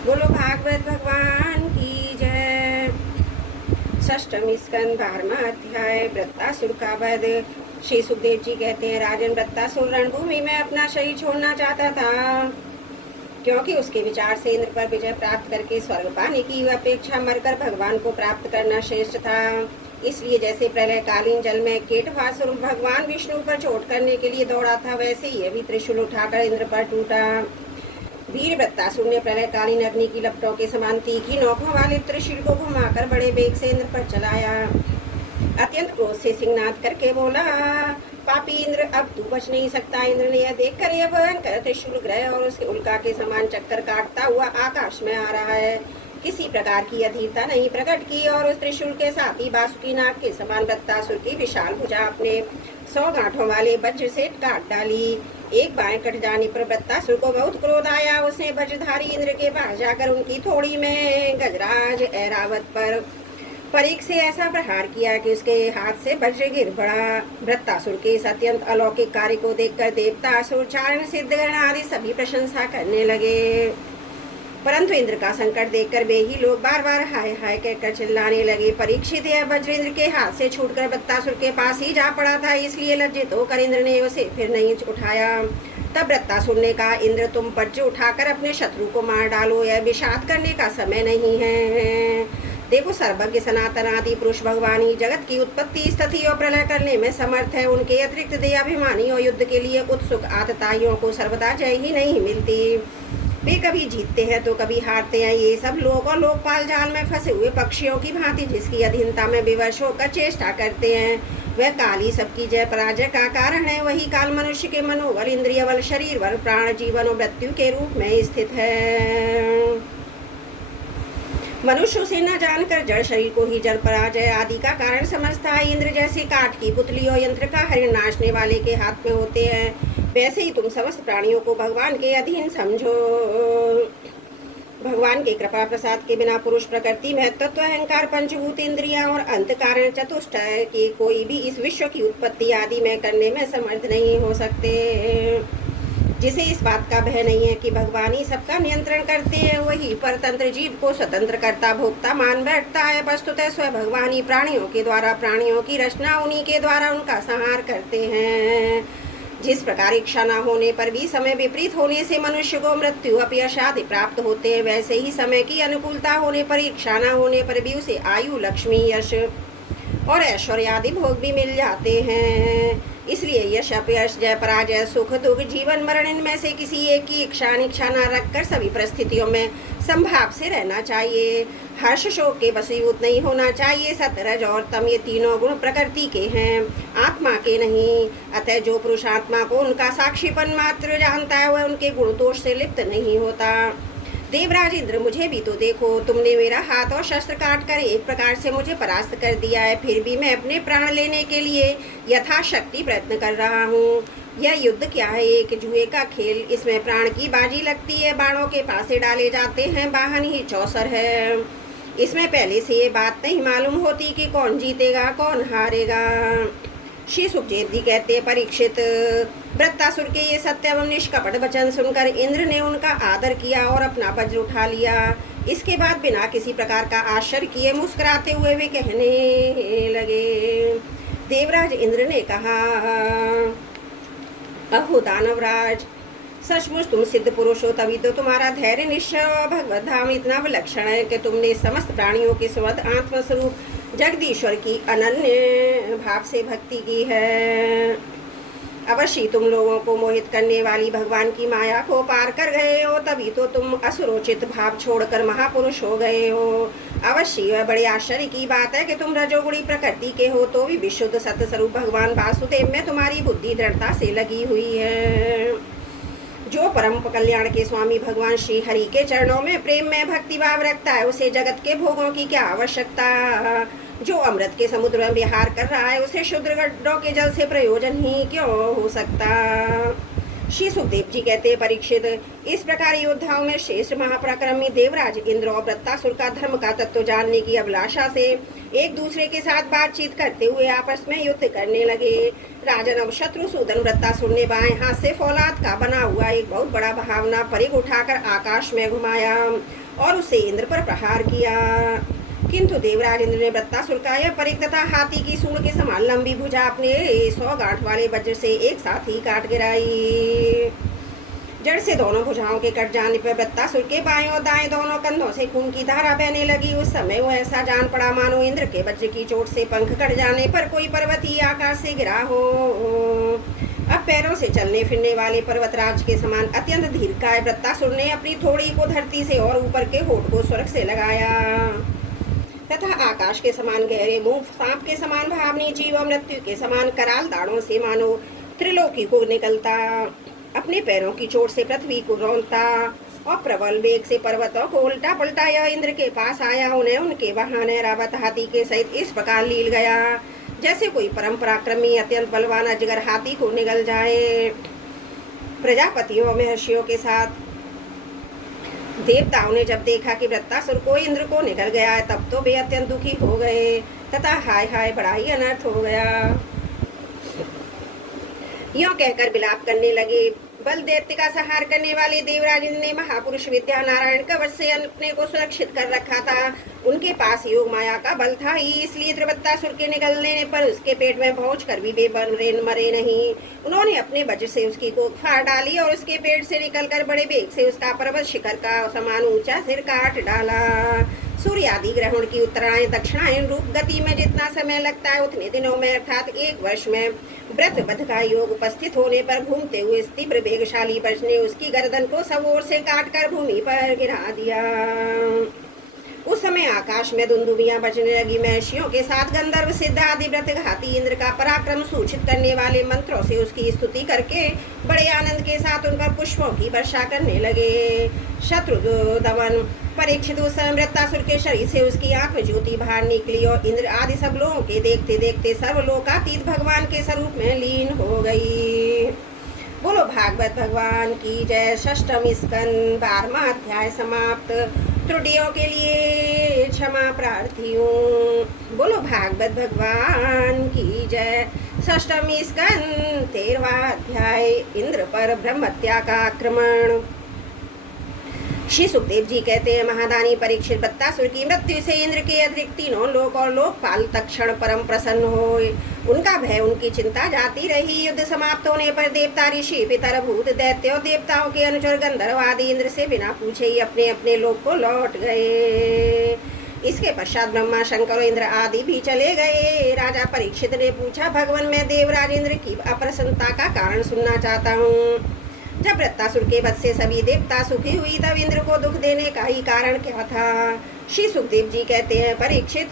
बोलो भागवत भगवान की जय। षष्ठम स्कंद 12वां अध्याय वृत्तासुर का वध। श्री सुखदेव जी कहते हैं, राजन, वृत्तासुर रणभूमि में अपना शरीर छोड़ना चाहता था, क्योंकि उसके विचार से इंद्र पर विजय प्राप्त करके स्वर्ग पाने की अपेक्षा मरकर भगवान को प्राप्त करना श्रेष्ठ था। इसलिए जैसे प्रलयकालीन जल में कीटवासुर भगवान विष्णु पर चोट करने के लिए दौड़ा था, वैसे ही अभी त्रिशूल उठाकर इंद्र पर टूटा। वीर वृत्तासुर ने प्रलयकालीन अग्नि की लपटों के समान तीखी नोकों वाले त्रिशूल को घुमाकर बड़े वेग से इंद्र पर चलाया। अत्यंत क्रोध से सिंहनाद करके बोला, पापी इंद्र, अब तू बच नहीं सकता। इंद्र ने यह देखकर यह भयंकर त्रिशूल ग्रह और उसके उल्का के समान चक्कर काटता हुआ आकाश में आ रहा है किसी प्रकार की अधीरता नहीं प्रकट की और उस त्रिशूल के साथ ही बासुकी नाग के समान वृत्तासुर की विशाल भुजा अपने 100 गांठों वाले वज्र से काट डाली। एक बाएं कट जाने पर वृत्तासुर को बहुत क्रोध आया। उसने वज्रधारी इंद्र के पास जाकर उनकी थोड़ी में गजराज ऐरावत पर परीख से ऐसा प्रहार किया कि उसके हाथ से वज्र गिर पड़ा। वृत्तासुर के इस अत्यंत अलौकिक कार्य को देखकर देवता, असुर, चारण, सिद्धगण आदि सभी प्रशंसा करने लगे, परंतु इंद्र का संकट देखकर वे ही लोग बार बार हाय हाय कहकर चिल्लाने लगे। परीक्षित यह वज्र इंद्र के हाथ से छूटकर वृत्तासुर के पास ही जा पड़ा था, इसलिए लज्जित होकर इंद्र ने उसे फिर नहीं उठाया। तब वृत्तासुर ने कहा, इंद्र, तुम वज्र उठाकर अपने शत्रु को मार डालो, यह विषाद करने का समय नहीं है। देखो, सर्वज्ञ सनातन आदि पुरुष भगवान ही जगत की उत्पत्ति, स्थिति और प्रलय करने में समर्थ है। उनके अतिरिक्त देहाभिमानी और युद्ध के लिए उत्सुक आतताइयों को सर्वदा जय ही नहीं मिलती। वे कभी जीतते हैं तो कभी हारते हैं। ये सब लोग और लोकपाल जाल में फंसे हुए पक्षियों की भांति जिसकी अधीनता में विवश होकर चेष्टा करते हैं, वह काल ही सबकी जय पराजय का कारण है। वही काल मनुष्य के मनोबल, इंद्रिय बल, शरीर बल, प्राण, जीवन और मृत्यु के रूप में स्थित है। मनुष्य उसे न जानकर जड़ शरीर को ही जड़ पराजय आदि का कारण समझता है। इंद्र जैसे काठ की पुतली और यंत्र का हरिण नाचने वाले के हाथ में होते हैं, वैसे ही तुम समस्त प्राणियों को भगवान के अधीन समझो। भगवान के कृपा प्रसाद के बिना पुरुष, प्रकृति, महत्त्व, अहंकार, पंचभूत, इंद्रियां और अंत कारण चतुष्टय के कोई भी इस विश्व की उत्पत्ति आदि में करने में समर्थ नहीं हो सकते। जिसे इस बात का भय नहीं है कि भगवान ही सबका नियंत्रण करते हैं, वही परतंत्र जीव को स्वतंत्र करता भोक्ता मान बैठता है। वस्तुतः स्वयं भगवान ही प्राणियों के द्वारा प्राणियों की रचना, उन्हीं के द्वारा उनका संहार करते हैं। जिस प्रकार इच्छा न होने पर भी समय विपरीत होने से मनुष्य को मृत्यु, अपयश आदि प्राप्त होते हैं, वैसे ही समय की अनुकूलता होने पर, इच्छा न होने पर भी उसे आयु, लक्ष्मी, यश और ऐश्वर्य आदि भोग भी मिल जाते हैं। इसलिए यश, अपयश, जय पराजय, सुख दुख, जीवन मरण, इनमें से किसी एक की इच्छा न रखकर सभी परिस्थितियों में संभाव से रहना चाहिए। हर्ष, शोक के वशीभूत नहीं होना चाहिए। सत्य, रज और तम ये तीनों गुण प्रकृति के हैं, आत्मा के नहीं। अतः जो पुरुष आत्मा को उनका साक्षीपन मात्र जानता है, वह उनके गुण दोष से लिप्त नहीं होता। देवराज इंद्र, मुझे भी तो देखो, तुमने मेरा हाथ और शस्त्र काट कर एक प्रकार से मुझे परास्त कर दिया है, फिर भी मैं अपने प्राण लेने के लिए यथाशक्ति प्रयत्न कर रहा हूँ। यह युद्ध क्या है? एक जुए का खेल। इसमें प्राण की बाजी लगती है, बाणों के पासे डाले जाते हैं, वाहन ही चौसर है। इसमें पहले से ये बात नहीं मालूम होती कि कौन जीतेगा कौन हारेगा। श्री सुखदेव जी कहते हैं, परीक्षित, वृत्तासुर के ये सत्य एवं निष्कपट वचन सुनकर इंद्र ने उनका आदर किया और अपना वज्र उठा लिया। इसके बाद बिना किसी प्रकार का आश्चर्य किए मुस्कुराते हुए वे कहने लगे। देवराज इंद्र ने कहा, अहो दानवराज, सचमुच तुम सिद्ध पुरुष हो, तभी तो तुम्हारा धैर्य, निश्चय और भगवत धाम इतना विलक्षण है कि तुमने समस्त प्राणियों के स्वद आत्मस्वरूप जगदीश्वर की अनन्य भाव से भक्ति की है। अवश्य तुम लोगों को मोहित करने वाली भगवान की माया को पार कर गए हो, तभी तो तुम असुरोचित भाव छोड़कर महापुरुष हो गए हो। अवश्य यह बड़े आश्चर्य की बात है कि तुम रजोगुणी प्रकृति के हो तो भी विशुद्ध सत्य स्वरूप भगवान वासुदेव में तुम्हारी बुद्धि दृढ़ता से लगी हुई है। जो परम कल्याण के स्वामी भगवान श्री हरि के चरणों में प्रेम में भक्ति भाव रखता है, उसे जगत के भोगों की क्या आवश्यकता। जो अमृत के समुद्र में विहार कर रहा है, उसे शुद्ध गड्ढों के जल से प्रयोजन ही क्यों हो सकता। श्री सुखदेव जी कहते हैं, परीक्षित, इस प्रकार योद्धाओं में श्रेष्ठ महापराक्रमी देवराज इंद्र और वृत्तासुर का धर्म का तत्व जानने की अभिलाषा से एक दूसरे के साथ बातचीत करते हुए आपस में युद्ध करने लगे। राजन अब शत्रुसूदन वृत्तासुर ने बाएं हाथ से फौलाद का बना हुआ एक बहुत बड़ा भावना परिघ उठाकर आकाश में घुमाया और उसे इंद्र पर प्रहार किया, किंतु देवराज इंद्र ने वृत्तासुर का यह परिघ तथा हाथी की सूंड के समान लंबी भुजा अपने 100 गांठ वाले वज्र से एक साथ ही काट गिराई। जड़ से दोनों भुजाओं के कट जाने पर वृत्तासुर के बाएं और दाएं दोनों कंधों से खून की धारा बहने लगी। उस समय वो ऐसा जान पड़ा मानो इंद्र के वज्र की चोट से पंख कट जाने पर कोई पर्वत ही आकाश से गिरा हो। अब पैरों से चलने फिरने वाले पर्वतराज के समान अत्यंत दीर्घकाय वृत्तासुर ने अपनी थोड़ी को धरती से और ऊपर के होठ को स्वर्ग से लगाया तथा आकाश के समान गहरे मुंह, सांप के समान भावनी जीव और मृत्यु के समान कराल दाढ़ों से मानो त्रिलोकी को निकलता, अपने पैरों की चोट से पृथ्वी को रौंदता और प्रबल वेग से पर्वतों को उल्टा पलटा यह इंद्र के पास आया। उन्हें उनके वाहन ऐरावत हाथी के सहित इस प्रकार लील गया जैसे कोई परम पराक्रमी अत्यंत बलवान अजगर हाथी को निगल जाए। प्रजापतियों महर्षियों के साथ देवताओं ने जब देखा कि वृत्तासुर को इंद्र को निकल गया है, तब तो वे अत्यंत दुखी हो गए तथा हाय हाय बड़ा ही अनर्थ हो गया, यूं कहकर विलाप करने लगे। बल दैत्य का संहार करने वाले देवराज इंद्र ने महापुरुष विद्या नारायण कवच से अपने को सुरक्षित कर रखा था। उनके पास योग माया का बल था ही, इसलिए वृत्तासुर के निकलने पर उसके पेट में पहुंच कर भी वे मरे नहीं। उन्होंने अपने वज्र से उसकी कोख फाड़ डाली और उसके पेट से निकलकर बड़े वेग से उसका पर्वत शिखर का समान ऊंचा सिर काट डाला। सूर्य आदि ग्रहण की उत्तरायण दक्षिणायन रूप गति में जितना समय लगता है उतने दिनों में अर्थात 1 वर्ष में व्रत बध का योग उपस्थित होने पर घूमते हुए तीव्र वेगशाली वज्र ने उसकी गर्दन को सब ओर से काटकर भूमि पर गिरा दिया। उस समय आकाश में दुंदुभियां बजने लगी। महर्षियों के साथ गंधर्व सिद्ध आदि व्रत घाती इंद्र का पराक्रम सूचित करने वाले मंत्रों से उसकी स्तुति करके बड़े आनंद के साथ उन पर पुष्पों की वर्षा करने लगे। शत्रु दमन परीक्षित उस समय वृत्तासुर के शरीर से उसकी आंख में ज्योति बाहर निकली और इंद्र आदि सब लोगों के देखते देखते सर्वलोकातीत भगवान के स्वरूप में लीन हो गई। बोलो भागवत भगवान की जय। 6वां स्कंद 12वां अध्याय समाप्त। त्रुटियों के लिए क्षमा प्रार्थी हूँ। बोलो भागवत भगवान की जय। 6वां स्कंद 13वां अध्याय इंद्र पर ब्रह्मत्या का आक्रमण। श्री सुखदेव जी कहते हैं, महादानी परीक्षित, वृत्तासुर की मृत्यु से इंद्र के अतिरिक्त तीनों लोक और लोकपाल तत्क्षण परम प्रसन्न हुए। उनका भय उनकी चिंता जाती रही। युद्ध समाप्त होने पर देवता ऋषि पितर भूत दैत्य और देवताओं के अनुचर गंधर्व आदि इंद्र से बिना पूछे ही अपने अपने लोक को लौट गए। इसके पश्चात ब्रह्मा शंकर और इंद्र आदि भी चले गए। राजा परीक्षित ने पूछा, भगवान, मैं देवराज इंद्र की अप्रसन्नता का कारण सुनना चाहता हूँ। जब वृत्तासुर के वध से सभी देवता सुखी हुई तब इंद्र को दुख देने का ही कारण क्या था? श्री सुखदेव जी कहते हैं, परीक्षित,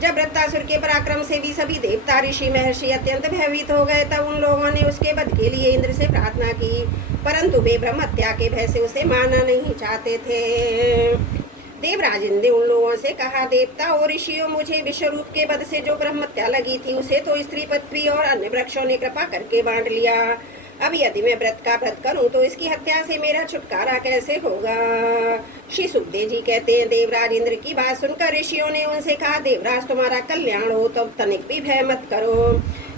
जब वृत्तासुर के पराक्रम से भी सभी देवता ऋषि महर्षि अत्यंत भयभीत हो गए तब उन लोगों ने उसके वध के लिए इंद्र से प्रार्थना की, परंतु वे ब्रह्मत्या के भय से उसे मारना नहीं चाहते थे। देवराज इंद्र ने उन लोगों से कहा, देवता और ऋषियों, मुझे विश्वरूप के वध से जो ब्रह्मत्या लगी थी उसे तो स्त्री पृथ्वी और अन्य वृक्षों ने कृपा करके बांट लिया। अब यदि मैं व्रत का व्रत करूं तो इसकी हत्या से मेरा छुटकारा कैसे होगा? श्री सुखदेव जी कहते हैं, देवराज इंद्र की बात सुनकर ऋषियों ने उनसे कहा, देवराज, तुम्हारा कल्याण हो तो तनिक भी भय मत करो,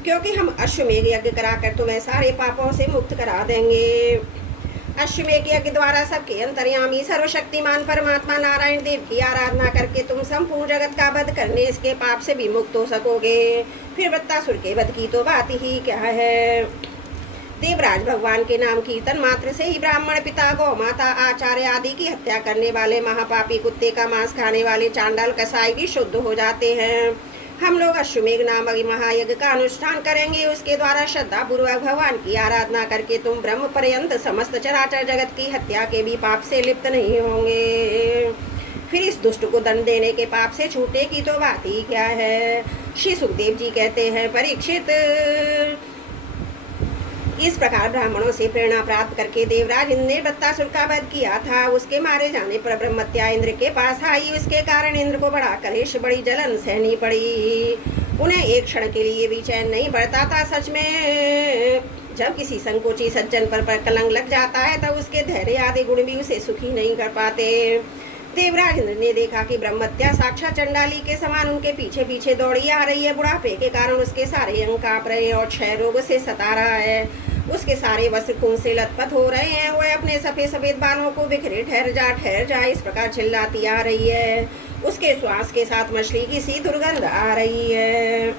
क्योंकि हम अश्वमेघ यज्ञ कराकर तुम्हें सारे पापों से मुक्त करा देंगे। अश्वमेघ यज्ञ द्वारा सबके अंतर्यामी सर्वशक्तिमान परमात्मा नारायण देव की आराधना करके तुम संपूर्ण जगत का वध करने इसके पाप से भी मुक्त हो सकोगे। फिर वृत्तासुर के वध की तो बात ही क्या है। देवराज भगवान के नाम कीर्तन मात्र से ही ब्राह्मण पिता, गौ माता, आचार्य आदि की हत्या करने वाले महापापी, कुत्ते का मांस खाने वाले चांडाल कसाई भी शुद्ध हो जाते हैं। हम लोग अश्वमेघ नामक महायज्ञ का अनुष्ठान करेंगे। उसके द्वारा श्रद्धा पूर्वक भगवान की आराधना करके तुम ब्रह्म पर्यंत समस्त चराचर जगत की हत्या के भी पाप से लिप्त नहीं होंगे। फिर इस दुष्ट को दंड देने के पाप से छूटने की तो बात ही क्या है। श्री सुखदेव जी कहते हैं, परीक्षित, इस प्रकार ब्राह्मणों से प्रेरणा प्राप्त करके देवराज इंद्र ने वृत्तासुर का वध किया था। उसके मारे जाने पर ब्रह्मत्या इंद्र के पास आई। उसके कारण इंद्र को बड़ा कलेश, बड़ी जलन सहनी पड़ी। उन्हें एक क्षण के लिए भी चैन नहीं बढ़ता था। सच में जब किसी संकोची सज्जन पर कलंक लग जाता है तब उसके धैर्य आदि गुण भी उसे सुखी नहीं कर पाते। देवराज इंद्र ने देखा कि ब्रह्मत्या साक्षात चंडाली के समान उनके पीछे पीछे दौड़ी आ रही है। बुढ़ापे के कारण उसके सारे अंग कांप रहे हैं और क्षय रोग से सता रहा है। उसके सारे वस्त्र खून से लथपथ हो रहे हैं। वह अपने सफेद सफेद बालों को बिखरे ठहर जा इस प्रकार चिल्लाती आ रही है। उसके श्वास के साथ मछली की सी दुर्गंध आ रही है,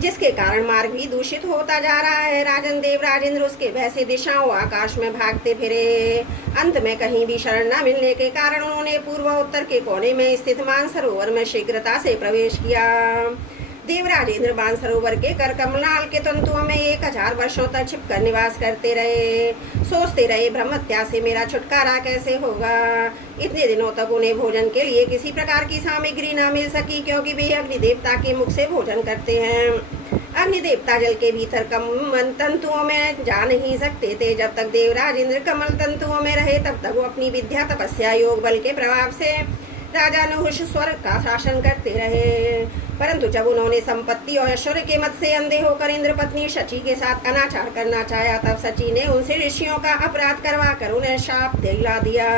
जिसके कारण मार्ग भी दूषित होता जा रहा है। राजन देव राजेंद्र उसके वैसे दिशाओं आकाश में भागते फिरे। अंत में कहीं भी शरण न मिलने के कारण उन्होंने पूर्व उत्तर के कोने में स्थित मानसरोवर में शीघ्रता से प्रवेश किया। देवराजेंद्र मानसरोवर के कर कमलाल के तंतुओं में 1000 वर्षों तक छिपकर निवास करते रहे। सोचते रहे ब्रह्मत्या से मेरा छुटकारा कैसे होगा। इतने दिनों तक उन्हें भोजन के लिए किसी प्रकार की सामग्री न मिल सकी, क्योंकि वे अग्नि देवता के मुख से भोजन करते हैं। अग्नि देवता जल के भीतर कमल तंतुओं में जा नहीं सकते थे। जब तक देवराजेंद्र कमल तंतुओं में रहे तब तक वो अपनी विद्या तपस्या योग बल के प्रभाव से राजा नहुष स्वर्ग का शासन करते रहे। परंतु जब उन्होंने संपत्ति और ऐश्वर्य के मत से अंधे होकर इंद्र पत्नी शची के साथ अनाचार करना चाहा, तब शची ने उनसे ऋषियों का अपराध करवा कर उन्हें शाप दिला दिया,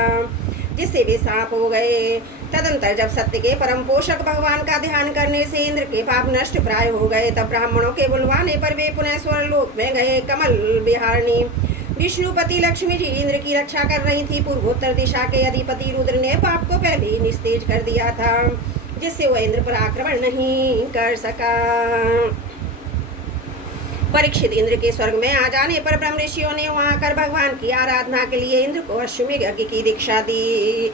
जिससे वे सांप हो गए। तदंतर जब सत्य के परम पोषक भगवान का ध्यान करने से इंद्र के पाप नष्ट प्राय हो गए, तब ब्राह्मणों के बुलवाने पर वे पुनः स्वर्गलोक में गए। कमल विहारिणी विष्णुपति लक्ष्मी जी इंद्र की रक्षा कर रही थी। पूर्वोत्तर दिशा के अधिपति रुद्र ने पाप को पहले ही निस्तेज कर दिया था, जिससे वह इंद्र पर आक्रमण नहीं कर सका। परीक्षित इंद्र के स्वर्ग में आ जाने पर ब्रह्म ऋषियों ने वहां कर भगवान की आराधना के लिए इंद्र को अश्वमेध यज्ञ की दीक्षा दी।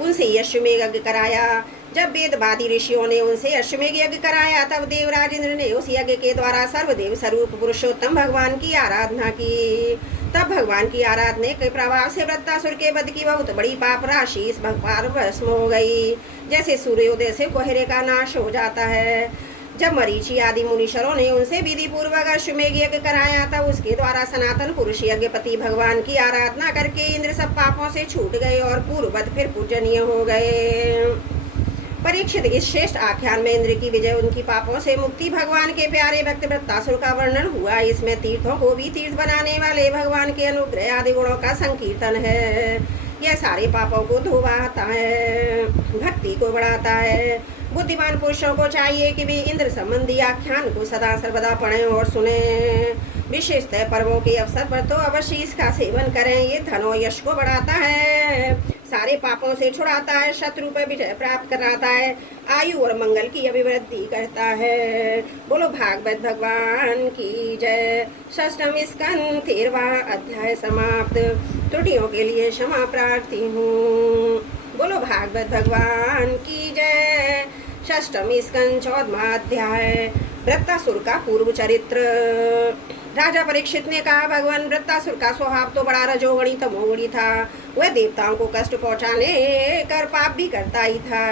उनसे अश्वमेध यज्ञ कराया। जब वेदवादी ऋषियों ने उनसे अश्वमेध यज्ञ कराया, तब देवराज इंद्र ने उस यज्ञ के द्वारा सर्वदेव स्वरूप पुरुषोत्तम भगवान की आराधना की। तब भगवान की आराधना के प्रभाव से वृत्तासुर के वध की बहुत बड़ी पाप राशि इस भगवान भस्म हो गई, जैसे सूर्योदय से कोहरे का नाश हो जाता है। जब मरीचि आदि मुनीश्वरों ने उनसे विधि पूर्वक अश्वमेध यज्ञ कराया, तब उसके द्वारा सनातन पुरुष यज्ञपति भगवान की आराधना करके इंद्र सब पापों से छूट गए और पूर्ववत फिर पूजनीय हो गए। परीक्षित इस श्रेष्ठ आख्यान में इंद्र की विजय, उनकी पापों से मुक्ति, भगवान के प्यारे भक्त वृत्तासुर का वर्णन हुआ। इसमें तीर्थों को भी तीर्थ बनाने वाले भगवान के अनुग्रह आदि गुणों का संकीर्तन है। यह सारे पापों को धोवाता है, भक्ति को बढ़ाता है। बुद्धिमान पुरुषों को चाहिए कि वे इंद्र संबंधी आख्यान को सदा सर्वदा पढ़ें और सुने। विशेषतः पर्वों के अवसर पर तो अवश्य इसका सेवन करें। ये धन और यश को बढ़ाता है, सारे पापों से छुड़ाता है, शत्रु पर विजय प्राप्त कराता है, आयु और मंगल की अभिवृद्धि करता है। बोलो भागवत भगवान की जय। षष्ठम स्कंद 13वां अध्याय समाप्त। त्रुटियों के लिए क्षमा प्रार्थी हूँ। बोलो भागवत भगवान की जय। षष्ठम स्कंद 14वां अध्याय। वृत्तासुर का पूर्व चरित्र। राजा परीक्षित ने कहा, भगवान वृत्तासुर का स्वभाव तो बड़ा रजोगुणी तमोगुणी था। वह देवताओं को कष्ट पहुंचाने कर पाप भी करता ही था।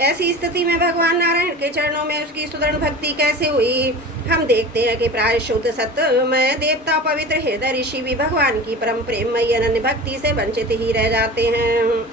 ऐसी स्थिति में भगवान नारायण के चरणों में उसकी सुदृढ़ भक्ति कैसे हुई। हम देखते हैं कि प्राय शुद्ध सत्यमय देवता पवित्र हृदय ऋषि भी भगवान की परम प्रेममयी अनन्य भक्ति से वंचित ही रह जाते हैं।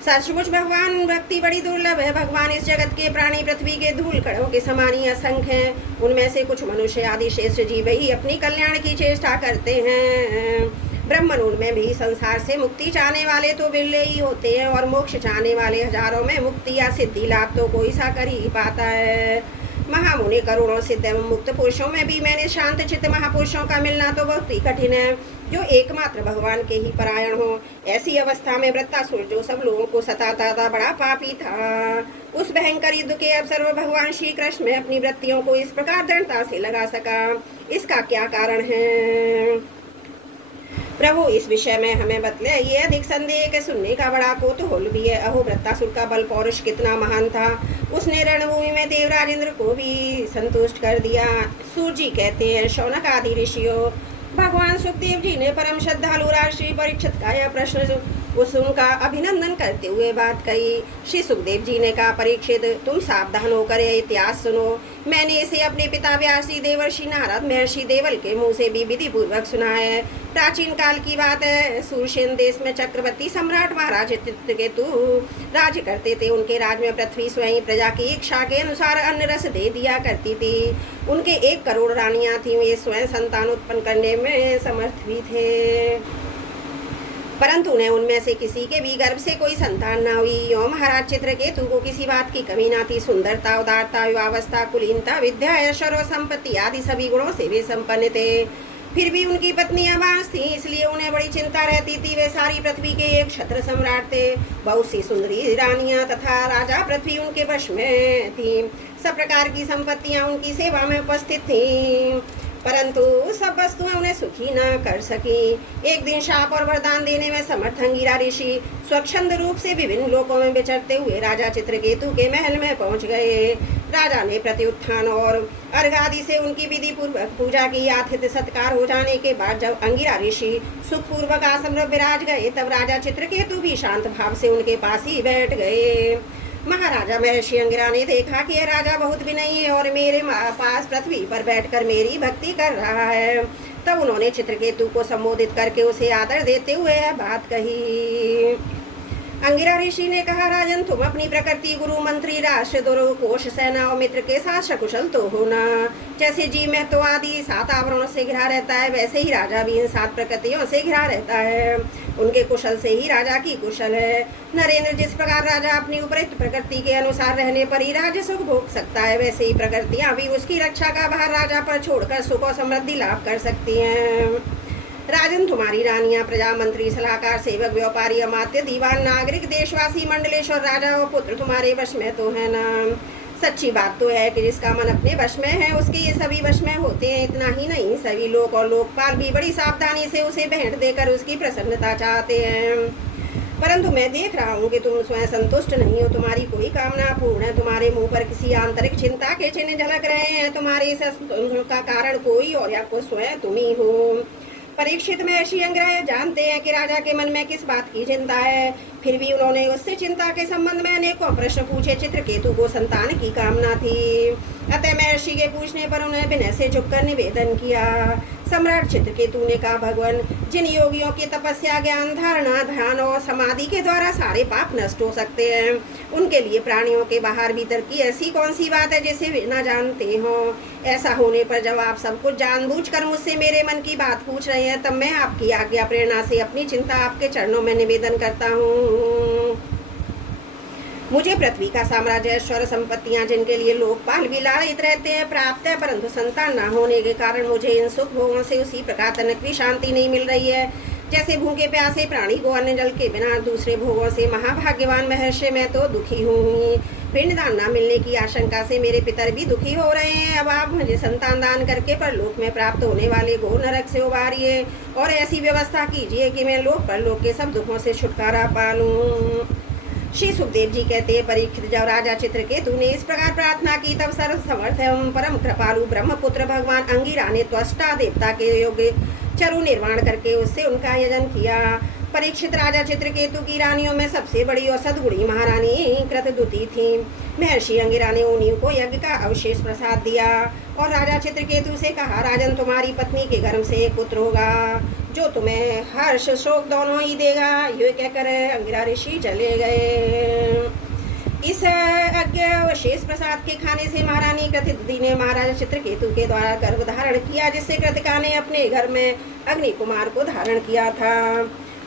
सचमुच भगवान भक्ति बड़ी दुर्लभ है। भगवान इस जगत के प्राणी पृथ्वी के धूल कणों के समान ही असंख्य हैं। उनमें से कुछ मनुष्य आदि श्रेष्ठ जीव ही अपनी कल्याण की चेष्टा करते हैं। ब्रह्मन उनमें भी संसार से मुक्ति चाहने वाले तो बिरले ही होते हैं, और मोक्ष चाहने वाले हजारों में मुक्ति या सिद्धि लाभ तो कोई सा कर ही पाता है। महामुनि करोड़ों सिद्ध एवं मुक्त पुरुषों में भी मैंने शांत चित्त महापुरुषों का मिलना तो बहुत ही कठिन है, जो एकमात्र भगवान के ही परायण हो। ऐसी अवस्था में वृत्तासुर जो सब लोगों को सताता था, बड़ा पापी था। उस भयंकर युद्ध के अवसर में भगवान श्री कृष्ण में अपनी वृत्तियों को इस प्रकार दृढ़ता से लगा सका, इसका क्या कारण है? प्रभु, इस विषय में हमें बतलाइए। अधिक संदेह के सुनने का बड़ा कौतूहल भी है। अहो, वृत्तासुर का बल पौरुष कितना महान था। उसने रणभूमि में देवराज इंद्र को भी संतुष्ट कर दिया। सूर्य जी कहते हैं, शौनक आदि ऋषियों, भगवान सुखदेव जी ने परम श्रद्धालु राष्ट्रीय परीक्षित का यह प्रश्न उस उनका अभिनंदन करते हुए बात कही। श्री सुखदेव जी ने कहा, परीक्षित तुम सावधान होकर यह इतिहास सुनो। मैंने इसे अपने पिता व्यासी देवर्षि नारद महर्षि देवल के मुंह से भी विधि पूर्वक सुना है। प्राचीन काल की बात है। सूरसेन देश में चक्रवर्ती सम्राट महाराज चित्रकेतु राज्य करते थे। उनके राज में पृथ्वी स्वयं प्रजा की इच्छा के अनुसार अन्न रस दे दिया करती थी। उनके 1 करोड़ रानियां थीं। वे स्वयं संतान उत्पन्न करने में समर्थ भी थे, परंतु उन्हें उनमें से किसी के भी गर्भ से कोई संतान न हुई। यो महाराज चित्रकेतु को किसी बात की कमी न थी। सुंदरता, उदारता, युवावस्था, कुलीनता, विद्या, ऐश्वर्य और संपत्ति आदि सभी गुणों से वे संपन्न थे। फिर भी उनकी पत्नियां बांस थीं, इसलिए उन्हें बड़ी चिंता रहती थी। वे सारी पृथ्वी के एक क्षत्र सम्राट थे। बहुत सी सुंदरी रानियां तथा राजा पृथ्वी उनके वश में थीं। सब प्रकार की संपत्तियां उनकी सेवा में उपस्थित थीं, परंतु सब वस्तुएं उन्हें सुखी न कर सकी। एक दिन शाप और वरदान देने में समर्थ अंगिरा ऋषि स्वच्छंद रूप से विभिन्न लोकों में विचरते हुए राजा चित्रकेतु के महल में पहुंच गए। राजा ने प्रत्युत्थान और अर्घ आदि से उनकी विधि पूर्वक पूजा की। आतिथ्य सत्कार हो जाने के बाद जब अंगिरा ऋषि सुखपूर्वक आसन में विराज गए, तब राजा चित्रकेतु भी शांत भाव से उनके पास ही बैठ गए। महाराजा महर्षि अंगिरा ने देखा कि यह राजा बहुत विनयी है और मेरे पास पृथ्वी पर बैठकर मेरी भक्ति कर रहा है। तब उन्होंने चित्रकेतु को संबोधित करके उसे आदर देते हुए यह बात कही। अंगिरा ऋषि ने कहा, राजन तुम अपनी प्रकृति, गुरु, मंत्री, राष्ट्र, दुर्ग, कोश, सेना और मित्र के साथ सकुशल तो होना। जैसे जीव में तो आदि 7 आवरणों से घिरा रहता है, वैसे ही राजा भी इन 7 प्रकृतियों से घिरा रहता है। उनके कुशल से ही राजा की कुशल है। नरेंद्र, जिस प्रकार राजा अपनी उपयुक्त प्रकृति के अनुसार रहने पर ही राज्य सुख भोग सकता है, वैसे ही प्रकृतियां भी उसकी रक्षा का भार राजा पर छोड़कर सुख और समृद्धि लाभ कर सकती हैं। राजन तुम्हारी रानियां, प्रजा, मंत्री, सलाहकार, सेवक, व्यापारी, अमात्य, दीवान, नागरिक, देशवासी, मंडलेश्वर, राजा और पुत्र तुम्हारे वश में तो है ना। सच्ची बात तो है कि जिसका मन अपने वश में है उसके ये सभी वश में होते हैं। इतना ही नहीं, सभी लोग और लोकपाल भी बड़ी सावधानी से उसे भेंट देकर उसकी प्रसन्नता चाहते हैं। परंतु मैं देख रहा हूँ कि तुम स्वयं संतुष्ट नहीं हो। तुम्हारी कोई कामना पूर्ण है। तुम्हारे मुंह पर किसी आंतरिक चिंता के चिन्ह झलक रहे हैं। तुम्हारे इस असंतोष का कारण कोई और या को स्वयं तुम ही हो। परीक्षित महर्षि अंगिरा जानते हैं कि राजा के मन में किस बात की चिंता है। फिर भी उन्होंने उससे चिंता के संबंध में अनेकों प्रश्न पूछे। चित्रकेतु को संतान की कामना थी, अतः महर्षि के पूछने पर उन्हें विनय से झुककर निवेदन किया। सम्राट चित्रकेतु ने कहा, भगवान, जिन योगियों की तपस्या, ज्ञान, धारणा, ध्यान और समाधि के द्वारा सारे पाप नष्ट हो सकते हैं, उनके लिए प्राणियों के बाहर भीतर की ऐसी कौन सी बात है जिसे वे न जानते हो। ऐसा होने पर जब आप सब कुछ जानबूझकर मुझसे मेरे मन की बात पूछ रहे हैं, तब मैं आपकी आज्ञा प्रेरणा से अपनी चिंता आपके चरणों में निवेदन करता हूँ। मुझे पृथ्वी का साम्राज्य, ऐश्वर्य, संपत्तियां, जिनके लिए लोकपाल भी लाड़ित रहते हैं, प्राप्त है, परंतु संतान न होने के कारण मुझे इन सुख भोगों से उसी प्रकार तनक भी शांति नहीं मिल रही है जैसे भूखे प्यासे प्राणी को अन्न जल के बिना दूसरे भोगों से। महाभाग्यवान महर्षि, मैं तो दुखी हूँ। पिंडदान न मिलने की आशंका से मेरे पितर भी दुखी हो रहे हैं। अब आप मुझे संतान दान करके परलोक में प्राप्त होने वाले घोर नरक से उबारिए और ऐसी व्यवस्था कीजिए कि मैं लोक परलोक के सब दुखों से छुटकारा पा लूं। श्री सुखदेव जी कहते हैं, परीक्षित, जब राजा चित्रकेतु ने इस प्रकार प्रार्थना की, तब सर्व समर्थ एवं परम कृपालु ब्रह्मपुत्र भगवान अंगिरा ने त्वष्टा देवता के योग्य चरु निर्माण करके उससे उनका यजन किया। परीक्षित, राजा चित्रकेतु की रानियों में सबसे बड़ी और सद्गुणी महारानी कृतदुति थी। महर्षि अंगिरा ने उन्हीं को यज्ञ का अवशेष प्रसाद दिया और राजा चित्रकेतु से कहा, राजन, तुम्हारी पत्नी के गर्भ से एक पुत्र होगा जो तुम्हें हर्ष शोक दोनों ही देगा। ये कहकर अंगिरा ऋषि चले गए। इस यज्ञ अवशेष प्रसाद के खाने से महारानी कृतदुति ने महाराजा चित्रकेतु के द्वारा गर्भ धारण किया, जिससे कृतिका ने अपने घर में अग्नि कुमार को धारण किया था।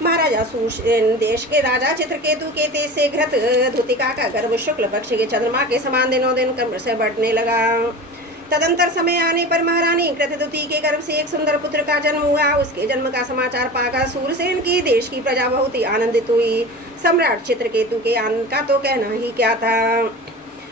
महाराजा सूरसेन देश के राजा चित्रकेतु के तेज से घृत धुतिका का गर्भ शुक्ल पक्ष के चंद्रमा के समान दिनों दिन क्रम से बढ़ने लगा। तदंतर समय आने पर महारानी कृतदुति के गर्भ से एक सुंदर पुत्र का जन्म हुआ। उसके जन्म का समाचार पाकर सूरसेन की देश की प्रजा बहुत ही आनंदित हुई। सम्राट चित्रकेतु के आनंद का तो कहना ही क्या था।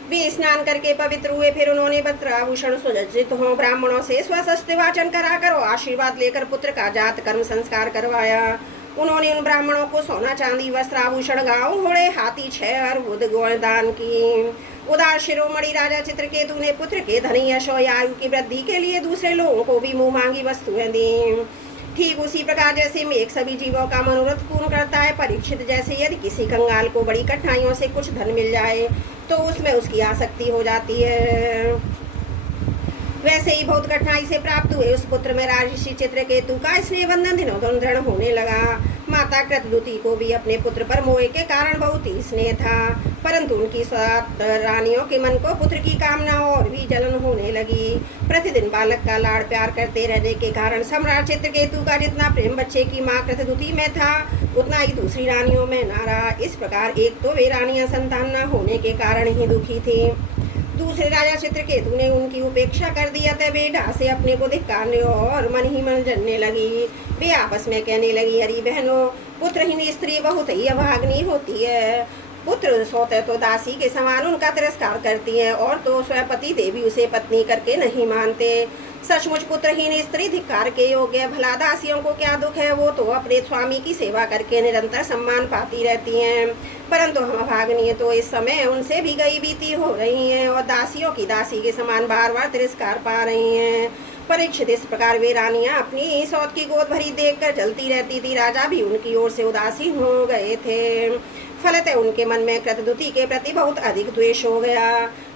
वे स्नान करके पवित्र हुए। फिर उन्होंने वस्त्र आभूषण सुसज्जित हो ब्राह्मणों से स्वस्ति वाचन कराकर और आशीर्वाद लेकर पुत्र का जात कर्म संस्कार करवाया। उन्होंने उन ब्राह्मणों को सोना, चांदी, वस्त्र, आभूषण, गांव, घोड़े, हाथी, 6 अर्बुद गौर दान की। उदार शिरोमणि राजा चित्रकेतु ने पुत्र के धनी यश और आयु की वृद्धि के लिए दूसरे लोगों को भी मुंह मांगी वस्तुएं दी। ठीक उसी प्रकार जैसे मेघ सभी जीवों का मनोरथ पूर्ण करता है, परीक्षित जैसे यदि किसी कंगाल को बड़ी कठिनाइयों से कुछ धन मिल जाए तो उसमें उसकी आसक्ति हो जाती है, वैसे ही बहुत कठिनाई से प्राप्त हुए उस पुत्र में राजर्षि चित्रकेतु का स्नेह बंधन दिनों दिन दृढ़ होने लगा। माता कृतदुति को भी अपने पुत्र पर मोह के कारण बहुत ही स्नेह था, परंतु उनकी 7 रानियों के मन को पुत्र की कामना और भी जलन होने लगी। प्रतिदिन बालक का लाड़ प्यार करते रहने के कारण सम्राट चित्रकेतु का जितना प्रेम बच्चे की माँ कृतदुति में था उतना ही दूसरी रानियों में न रहा। इस प्रकार एक तो वे रानियां संतान न होने के कारण ही दुखी थी, दूसरे राजा चित्रकेतु ने उनकी उपेक्षा कर दिया था। वे से अपने को धिक्कारने और मन ही मन जलने लगी। वे आपस में कहने लगी, अरे बहनों, पुत्रहीन स्त्री बहुत ही अभाग्नी होती है। पुत्र सोते तो दासी के समान उनका तिरस्कार करती है और तो स्वयं पति देवी उसे पत्नी करके नहीं मानते। सचमुच पुत्रहीन स्त्री धिक्कार के योग्य। भला दासियों को क्या दुख है, वो तो अपने स्वामी की सेवा करके निरंतर सम्मान पाती रहती हैं, परंतु हम अभाग्नी तो इस समय उनसे भी गई बीती हो रही हैं और दासियों की दासी के समान बार बार तिरस्कार पा रही हैं। परीक्षित इस प्रकार वे रानियां अपनी सौत की गोद भरी देखकर जलती रहती थी। राजा भी उनकी ओर से उदासीन हो गए थे। फलतः उनके मन में कृतदुति के प्रति बहुत अधिक द्वेष हो गया।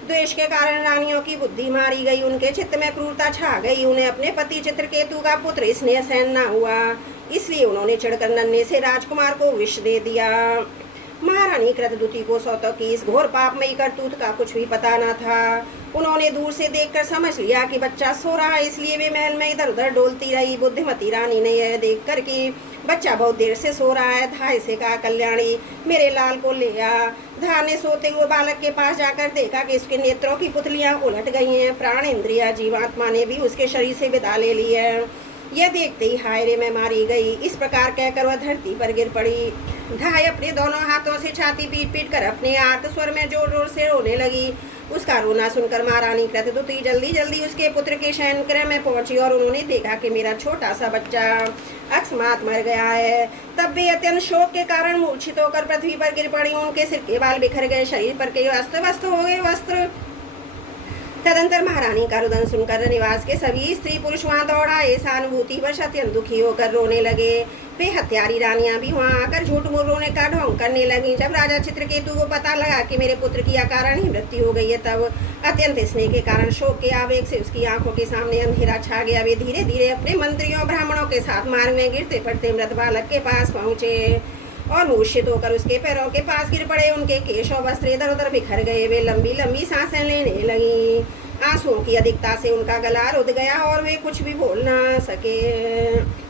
द्वेष के कारण रानियों की बुद्धि मारी गई, उनके चित्त में क्रूरता छा गई। उन्हें अपने पति चित्रकेतु का पुत्र स्नेह सहन न हुआ, इसलिए उन्होंने चिढ़कर नन्हे से राजकुमार को विष दे दिया। महारानी कृतदुति को सौतों की इस घोर पापमयी करतूत का कुछ भी पता न था। उन्होंने दूर से देखकर समझ लिया कि बच्चा सो रहा है, इसलिए वे महल में इधर उधर डोलती रही। बुद्धिमती रानी ने यह देखकर कि बच्चा बहुत देर से सो रहा है, धाय से कहा, कल्याणी मेरे लाल को ले आ। धा ने सोते हुए बालक के पास जाकर देखा कि उसके नेत्रों की पुतलियां उलट गई हैं, प्राण इंद्रिया जीवात्मा ने भी उसके शरीर से विदा ले ली है। यह देखते ही हाय रे मैं मारी गई, इस प्रकार कहकर वह धरती पर गिर पड़ी। धाय अपने दोनों हाथों से छाती पीट पीट कर अपने आर्त स्वर में जोर जोर से रोने लगी। उसका रोना सुनकर महारानी कृतदुति जल्दी जल्दी उसके पुत्र के शयन गृह में पहुंची और उन्होंने देखा कि मेरा छोटा सा बच्चा अकस्मात मर गया है। तब वे अत्यंत शोक के कारण मूर्छित होकर पृथ्वी पर गिर पड़ी। उनके सिर के बाल बिखर गए, शरीर पर के अस्त व्यस्त हो गए वस्त्र। तदंतर महारानी का रुदन सुनकर निवास के सभी स्त्री पुरुष वहां दौड़ाए। सहानुभूति वश अत्यंत दुखी होकर रोने लगे। वे हत्यारी रानियां भी वहां आकर झूठ मूठ रोने का ढोंग करने लगी। जब राजा चित्रकेतु को पता लगा कि मेरे पुत्र की अकारण ही मृत्यु हो गई है, तब अत्यंत स्नेह के कारण शोक के आवेग से उसकी आंखों के सामने अंधेरा छा गया। वे धीरे धीरे अपने मंत्रियों ब्राह्मणों के साथ मार्ग में गिरते पड़ते मृत बालक के पास पहुंचे और मूर्छित होकर उसके पैरों के पास गिर पड़े। उनके केश और वस्त्र इधर उधर बिखर गए। वे लंबी लंबी सांसें लेने लगी। आंसुओं की अधिकता से उनका गला रुध गया और वे कुछ भी बोल ना सके।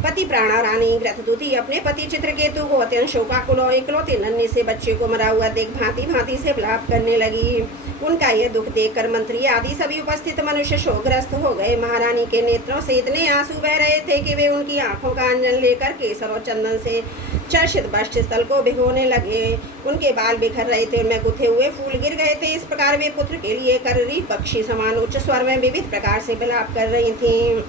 पति प्राणा रानी कृतदुति अपने पति चित्रकेतु को अत्यंत शोकाकुल और इकलौते नन्हे से बच्चे को मरा हुआ देख भांति भांति से विलाप करने लगी। उनका यह दुख देखकर मंत्री आदि सभी उपस्थित मनुष्य शोकग्रस्त हो गए। महारानी के नेत्रों से इतने आंसू बह रहे थे कि वे उनकी आंखों का अंजन लेकर केसर और चंदन से चर्चित वस्त्र स्थल को भिगोने लगे। उनके बाल बिखर रहे थे, उनमें गुथे हुए फूल गिर गए थे। इस प्रकार वे पुत्र के लिए कर्री पक्षी समान उच्च स्वर में विविध प्रकार से विलाप कर रही थीं।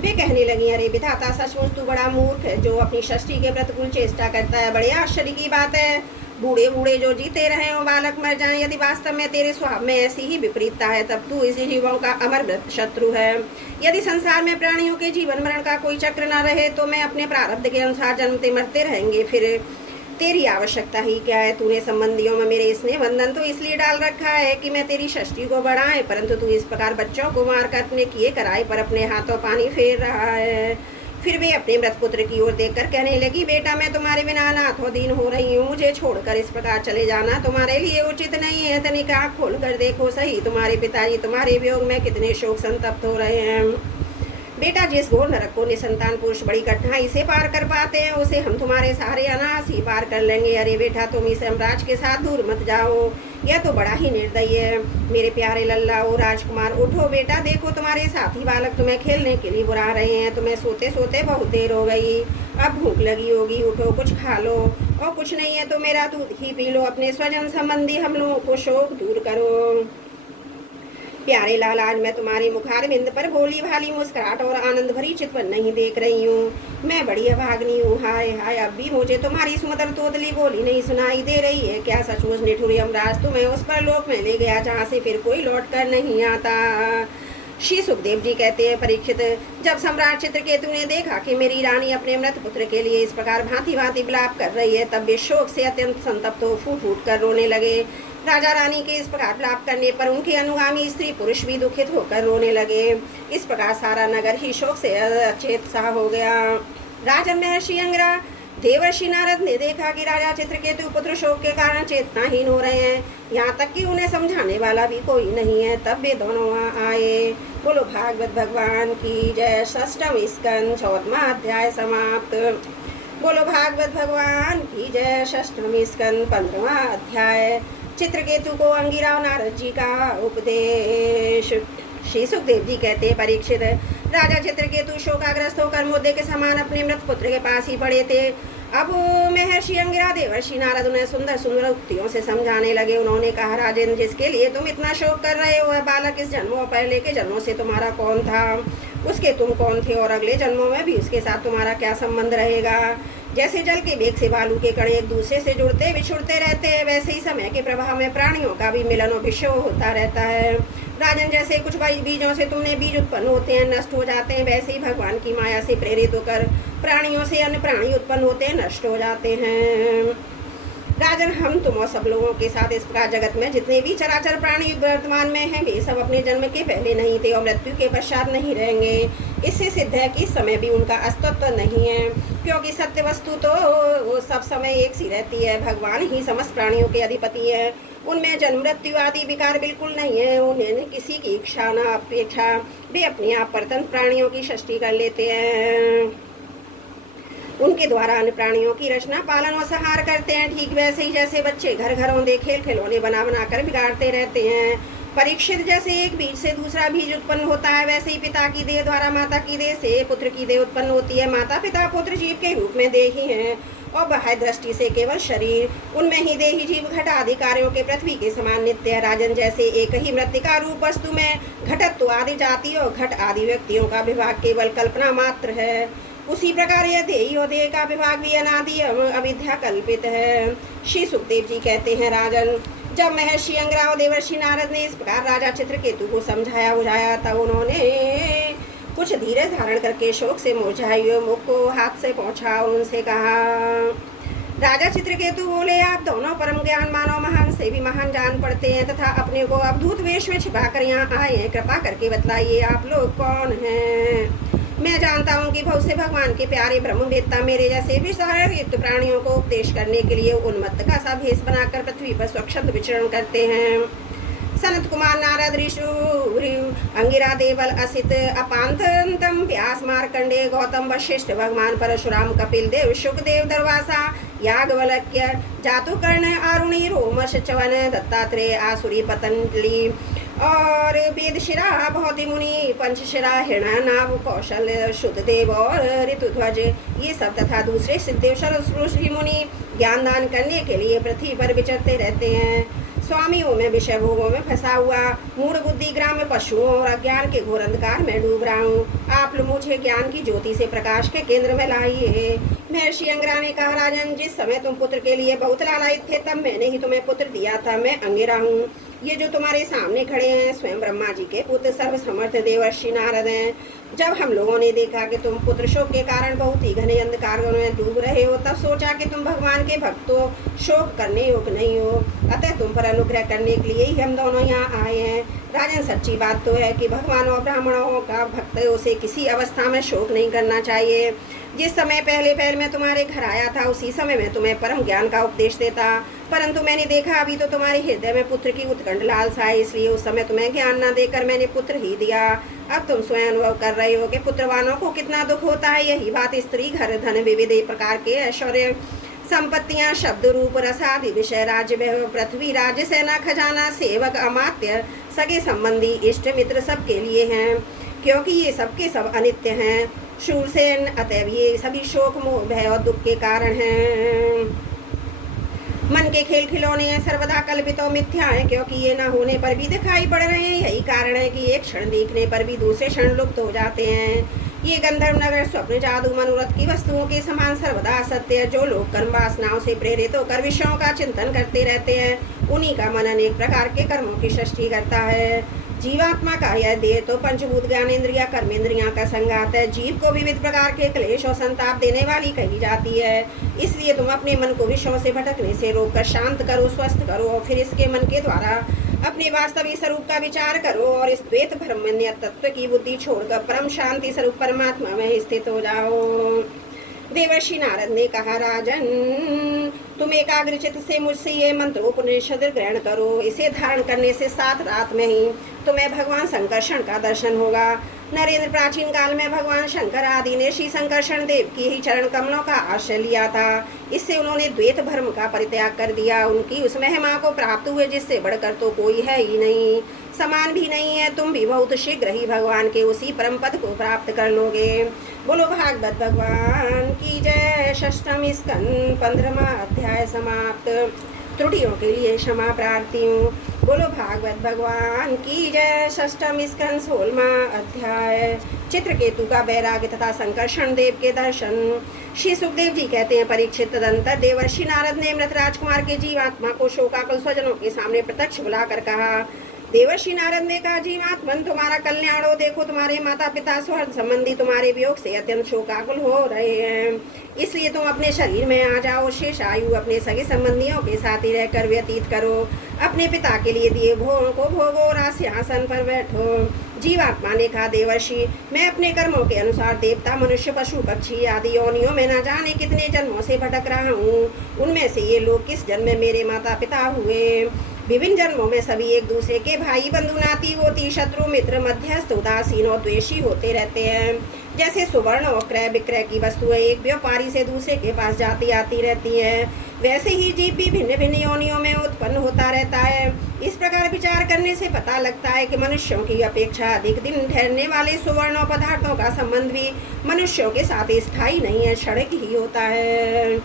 वे कहने लगी, अरे विधाता, सचमुच तू बड़ा मूर्ख है जो अपनी षष्ठी के प्रतिकूल चेष्टा करता है। बड़े आश्चर्य की बात है, बूढ़े बूढ़े जो जीते रहे हो बालक मर जाएं। यदि वास्तव में तेरे स्वभाव में ऐसी ही विपरीतता है, तब तू इसी जीवों का अमर शत्रु है। यदि संसार में प्राणियों के जीवन मरण का कोई चक्र न रहे तो मैं अपने प्रारब्ध के अनुसार जन्मते मरते रहेंगे, फिर तेरी आवश्यकता ही क्या है। तूने संबंधियों में मेरे स्नेह बंधन तो इसलिए डाल रखा है कि मैं तेरी षष्ठी को बढ़ाए, परंतु तू इस प्रकार बच्चों को मारकर अपने किए कराए पर अपने हाथों पानी फेर रहा है। फिर वे अपने मृत पुत्र की ओर देखकर कहने लगी, बेटा मैं तुम्हारे बिना अनाथों दीन हो रही हूँ, मुझे छोड़कर इस प्रकार चले जाना तुम्हारे लिए उचित नहीं है। तनिक आँख खोल कर देखो सही, तुम्हारे पिताजी तुम्हारे वियोग में कितने शोक संतप्त हो रहे हैं। बेटा, जिस घोर नरक को निसंतान पुरुष बड़ी कठिनाई से पार कर पाते हैं, उसे हम तुम्हारे सहारे अनायास ही पार कर लेंगे। अरे बेटा, तुम इस यमराज के साथ दूर मत जाओ, यह तो बड़ा ही निर्दयी है। मेरे प्यारे लल्ला ओ राजकुमार, उठो बेटा, देखो तुम्हारे साथी बालक तुम्हें खेलने के लिए बुला रहे हैं। तुम्हें सोते सोते बहुत देर हो गई, अब भूख लगी होगी, उठो कुछ खा लो, और कुछ नहीं है तो मेरा दूध ही पी लो। अपने स्वजन संबंधी हम लोगों को शोक दूर करो। प्यारे लाल, आज मैं तुम्हारे मुखारविंद पर भोली भाली मुस्कुराहट और आनंद भरी चितवन नहीं देख रही हूँ। मैं बड़ी अभाग्नी हूँ। हाय हाय, अब भी मुझे तुम्हारी सुमधुर तोतली बोली नहीं सुनाई दे रही है। क्या सचमुच निठुर यमराज तुम्हें उस परलोक में ले गया जहाँ से फिर कोई लौट कर नहीं आता? श्री सुखदेव जी कहते हैं, परीक्षित, जब सम्राट चित्रकेतु ने देखा कि मेरी रानी अपने मृत पुत्र के लिए इस प्रकार भांति भांति विलाप कर रही है, तब वे शोक से अत्यंत संतप्त हो फूट फूट कर रोने लगे। राजा रानी के इस प्रकार विलाप करने पर उनके अनुगामी स्त्री पुरुष भी दुखित होकर रोने लगे। इस प्रकार सारा नगर ही शोक से अचेत सा हो गया। राजन महर्षि अंगिरा, देवर्षि नारद ने देखा कि राजा चित्रकेतु पुत्र शोक के कारण चेतनाहीन हो रहे हैं, यहाँ तक कि उन्हें समझाने वाला भी कोई नहीं है। तब वे दोनों वहाँ आए। बोलो भागवत भगवान की जय। 6वां स्कंद 14वां अध्याय समाप्त। बोलो भागवत भगवान की जय। 6वां स्कंद 15वां अध्याय। चित्रकेतु को अंगिरा नारद जी का उपदेश। श्री सुखदेव जी कहते हैं, परीक्षित, राजा चित्रकेतु शोकाग्रस्त होकर मुद्दे के समान अपने मृत पुत्र के पास ही पड़े थे। अब महर्षि अंगिरा देवर्षि नारद उन्हें सुंदर सुंदर उक्तियों से समझाने लगे। उन्होंने कहा, राजन, जिसके लिए तुम इतना शोक कर रहे हो वह बालक इस जन्मों और पहले के जन्मों से तुम्हारा कौन था, उसके तुम कौन थे और अगले जन्मों में भी उसके साथ तुम्हारा क्या संबंध रहेगा। जैसे जल के वेग से बालू के कण एक दूसरे से जुड़ते बिछुड़ते रहते हैं, वैसे ही समय के प्रभाव में प्राणियों का भी मिलन और विषय होता रहता है। राजन, जैसे कुछ बीजों से तुमने बीज उत्पन्न होते हैं, नष्ट हो जाते हैं, वैसे ही भगवान की माया से प्रेरित होकर प्राणियों से अन्य प्राणी उत्पन्न होते हैं, नष्ट हो जाते हैं। राजन, हम तुम और सब लोगों के साथ इस प्रकार जगत में जितने भी चराचर प्राणी वर्तमान में हैं, वे सब अपने जन्म के पहले नहीं थे और मृत्यु के पश्चात नहीं रहेंगे। इससे सिद्ध है कि इस समय भी उनका अस्तित्व नहीं है, क्योंकि सत्य वस्तु तो सब समय एक सी रहती है। भगवान ही समस्त प्राणियों के अधिपति है। उनमें जन्म मृत्यु आदि विकार बिल्कुल नहीं है। उन्हें किसी की इच्छा न अपेक्षा वे अपने आप परतंत्र प्राणियों की सृष्टि कर लेते हैं। उनके द्वारा अन्य प्राणियों की रचना पालन और संहार करते हैं, ठीक वैसे ही जैसे बच्चे घर घरौंदे खेल खिलौने बना बना कर बिगाड़ते रहते हैं। परीक्षित, जैसे एक बीज से दूसरा बीज उत्पन्न होता है, वैसे ही पिता की देह द्वारा माता की देह से पुत्र की देह उत्पन्न होती है। माता पिता पुत्र जीव के रूप में देह ही हैं और बाह्य दृष्टि से केवल शरीर। उनमें ही देही जीव घट आदि कार्यों के पृथ्वी के समान नित्य है। राजन, जैसे एक ही मृत्तिका रूप वस्तु में घटत्व आदि जाति और घट आदि व्यक्तियों का विभाग केवल कल्पना मात्र है, उसी प्रकार यह देही और देह का विभाग भी अनादि अविद्या कल्पित है। श्री सुखदेव जी कहते हैं, राजन, जब महर्षि अंगिरा और देवर्षि नारद ने इस प्रकार राजा चित्रकेतु को समझाया बुझाया, तब उन्होंने कुछ धीरज धारण करके शोक से मूर्छाई हुए मुख को हाथ से पहुंचा और उनसे कहा, राजा चित्रकेतु बोले, आप दोनों परम ज्ञान मानव महान से भी महान जान पड़ते हैं तथा अपने को अवधूत वेश में छिपा कर यहाँ आए हैं। कृपा करके बतलाइए, आप लोग कौन हैं? मैं जानता हूँ कि बहुत से भगवान के प्यारे ब्रह्मवेत्ता मेरे जैसे विचार युक्त प्राणियों को उपदेश करने के लिए उन्मत्त का सा भेष बनाकर पृथ्वी पर स्वच्छंद विचरण करते हैं। सनत कुमार नारद ऋषु अंगिरा देवल असित अपांतम व्यास मार्कंडे गौतम वशिष्ठ भगवान परशुराम कपिल देव शुकदेव दरवासा याज्ञवल्क्य जातुकर्ण आरुणि रोमश च्यवन दत्तात्रेय आसुरी पतंजलि और वेदशिरा भौति मुनि पंचशिरा हिरणानाभ कौशल शुद्धदेव और ऋतुध्वज ये सब तथा दूसरे सिद्धेव सरस्वती मुनि ज्ञान दान करने के लिए पृथ्वी पर विचरते रहते हैं। स्वामियों में विषय भोगों में फंसा हुआ मूढ़ बुद्धि ग्राम में पशुओं और अज्ञान के घोर अंधकार में डूब रहा हूँ। आप लोग मुझे ज्ञान की ज्योति से प्रकाश के केंद्र में लाइए। महर्षि अंगिरा ने कहा, राजन, जिस समय तुम पुत्र के लिए बहुत लालायित थे, तब मैंने ही तुम्हें पुत्र दिया था। मैं अंगिरा हूँ। ये जो तुम्हारे सामने खड़े हैं स्वयं ब्रह्मा जी के पुत्र सर्वसमर्थ देवर्षि नारद हैं। जब हम लोगों ने देखा कि तुम पुत्र शोक के कारण बहुत ही घने अंधकार में डूब रहे हो, तब सोचा कि तुम भगवान के भक्त हो, शोक करने योग्य नहीं हो, अतः तुम पर अनुग्रह करने के लिए ही हम दोनों यहाँ आए हैं। राजन, सच्ची बात तो है कि भगवान और ब्राह्मणों का भक्तों से किसी अवस्था में शोक नहीं करना चाहिए। जिस समय पहले मैं तुम्हारे घर आया था, उसी समय मैं तुम्हें परम ज्ञान का उपदेश देता, परंतु मैंने देखा अभी तो तुम्हारे हृदय में पुत्र की उत्कंठ लालसा है, इसलिए उस समय तुम्हें ज्ञान न देकर मैंने पुत्र ही दिया। अब तुम स्वयं अनुभव कर रहे हो कि पुत्रवानों को कितना दुख होता है। यही बात स्त्री घर धन विविध प्रकार के ऐश्वर्य संपत्तियां शब्द रूप रसादि विषय राज्य पृथ्वी राज्य सेना खजाना सेवक अमात्य सगे संबंधी इष्ट मित्र सबके लिए हैं, क्योंकि ये सबके सब अनित्य हैं। शूरसेन, अतएव ये सभी शोक मोह भय और दुख के कारण हैं। मन के खेल खिलौने हैं, सर्वदा कल्पित और मिथ्या हैं, क्योंकि ये न होने पर भी दिखाई पड़ रहे हैं। यही कारण है कि एक क्षण देखने पर भी दूसरे क्षण लुप्त हो जाते हैं। ये गंधर्व नगर स्वप्न जादू मनोरथ की वस्तुओं के समान सर्वदा असत्य है। जो लोग कर्म वासनाओं से प्रेरित होकर विषयों का चिंतन करते रहते हैं, उन्हीं का मन अनेक प्रकार के कर्मों की सृष्टि करता है। जीवात्मा का यह देह तो पंचभूत ज्ञानेन्द्रिया कर्मेंद्रिया का संगात है। जीव को विविध प्रकार के क्लेश और संताप देने वाली कही जाती है। इसलिए तुम अपने मन को विषयों से भटकने से रोककर शांत करो, स्वस्थ करो और फिर इसके मन के द्वारा अपने वास्तविक स्वरूप का विचार करो और इस द्वैत भ्रमण्य तत्व की बुद्धि छोड़कर परम शांति स्वरूप परमात्मा में स्थित हो जाओ। देवर्षि नारद ने कहा, राजन तुम एकाग्रचित से मुझसे ये मंत्रोपनिषद ग्रहण करो। इसे धारण करने से 7 रात में ही तुम्हें भगवान संकर्षण का दर्शन होगा। नरेंद्र प्राचीन काल में भगवान शंकर आदि ने श्री संकर्षण देव की ही चरण कमलों का आश्रय लिया था। इससे उन्होंने द्वैत भ्रम का परित्याग कर दिया। उनकी उस महिमा को प्राप्त हुए जिससे बढ़कर तो कोई है ही नहीं, समान भी नहीं है। तुम भी बहुत शीघ्र ही भगवान के उसी परम पद को प्राप्त कर लोगे। बोलो भागवत भगवान की जय। 6वां स्कंद 15वां अध्याय समाप्त। त्रुटियों के लिए क्षमा प्रार्थी हूँ। बोलो भागवत भगवान की जय। 6वां स्कंद 16वां अध्याय। चित्रकेतु का वैराग्य तथा संकर्षण देव के दर्शन। श्री सुखदेव जी कहते हैं, परीक्षित तदंतर देवर्षि नारद ने मृत राजकुमार के जीवात्मा को शोकाकुल स्वजनों के सामने प्रत्यक्ष बुलाकर कहा। देवर्षि नारद ने कहा, जीवात्मन तुम्हारा कल्याण हो। देखो तुम्हारे माता पिता सुहृद संबंधी तुम्हारे वियोग से अत्यंत शोकाकुल हो रहे हैं। इसलिए तुम अपने शरीर में आ जाओ। शेष आयु अपने सगे संबंधियों के साथ ही रहकर व्यतीत करो। अपने पिता के लिए दिए भोगों को भोगो और सिंहासन पर बैठो। जीवात्मा ने कहा, देवर्षि मैं अपने कर्मों के अनुसार देवता, मनुष्य, पशु, पक्षी आदि योनियों में न जाने कितने जन्मों से भटक रहा हूँ। उनमें से ये लोग किस जन्म में मेरे माता पिता हुए। विभिन्न जन्मों में सभी एक दूसरे के भाई, बंधु, नाती पोती, शत्रु, मित्र, मध्यस्थ, उदासीन और द्वेषी होते रहते हैं। जैसे सुवर्ण और क्रय विक्रय की वस्तुएं एक व्यापारी से दूसरे के पास जाती आती रहती हैं, वैसे ही जीव भी भिन्न भिन्न योनियों में उत्पन्न होता रहता है। इस प्रकार विचार करने से पता लगता है कि मनुष्यों की अपेक्षा अधिक दिन ठहरने वाले सुवर्ण पदार्थों का संबंध भी मनुष्यों के साथ स्थायी नहीं है, क्षणिक ही होता है।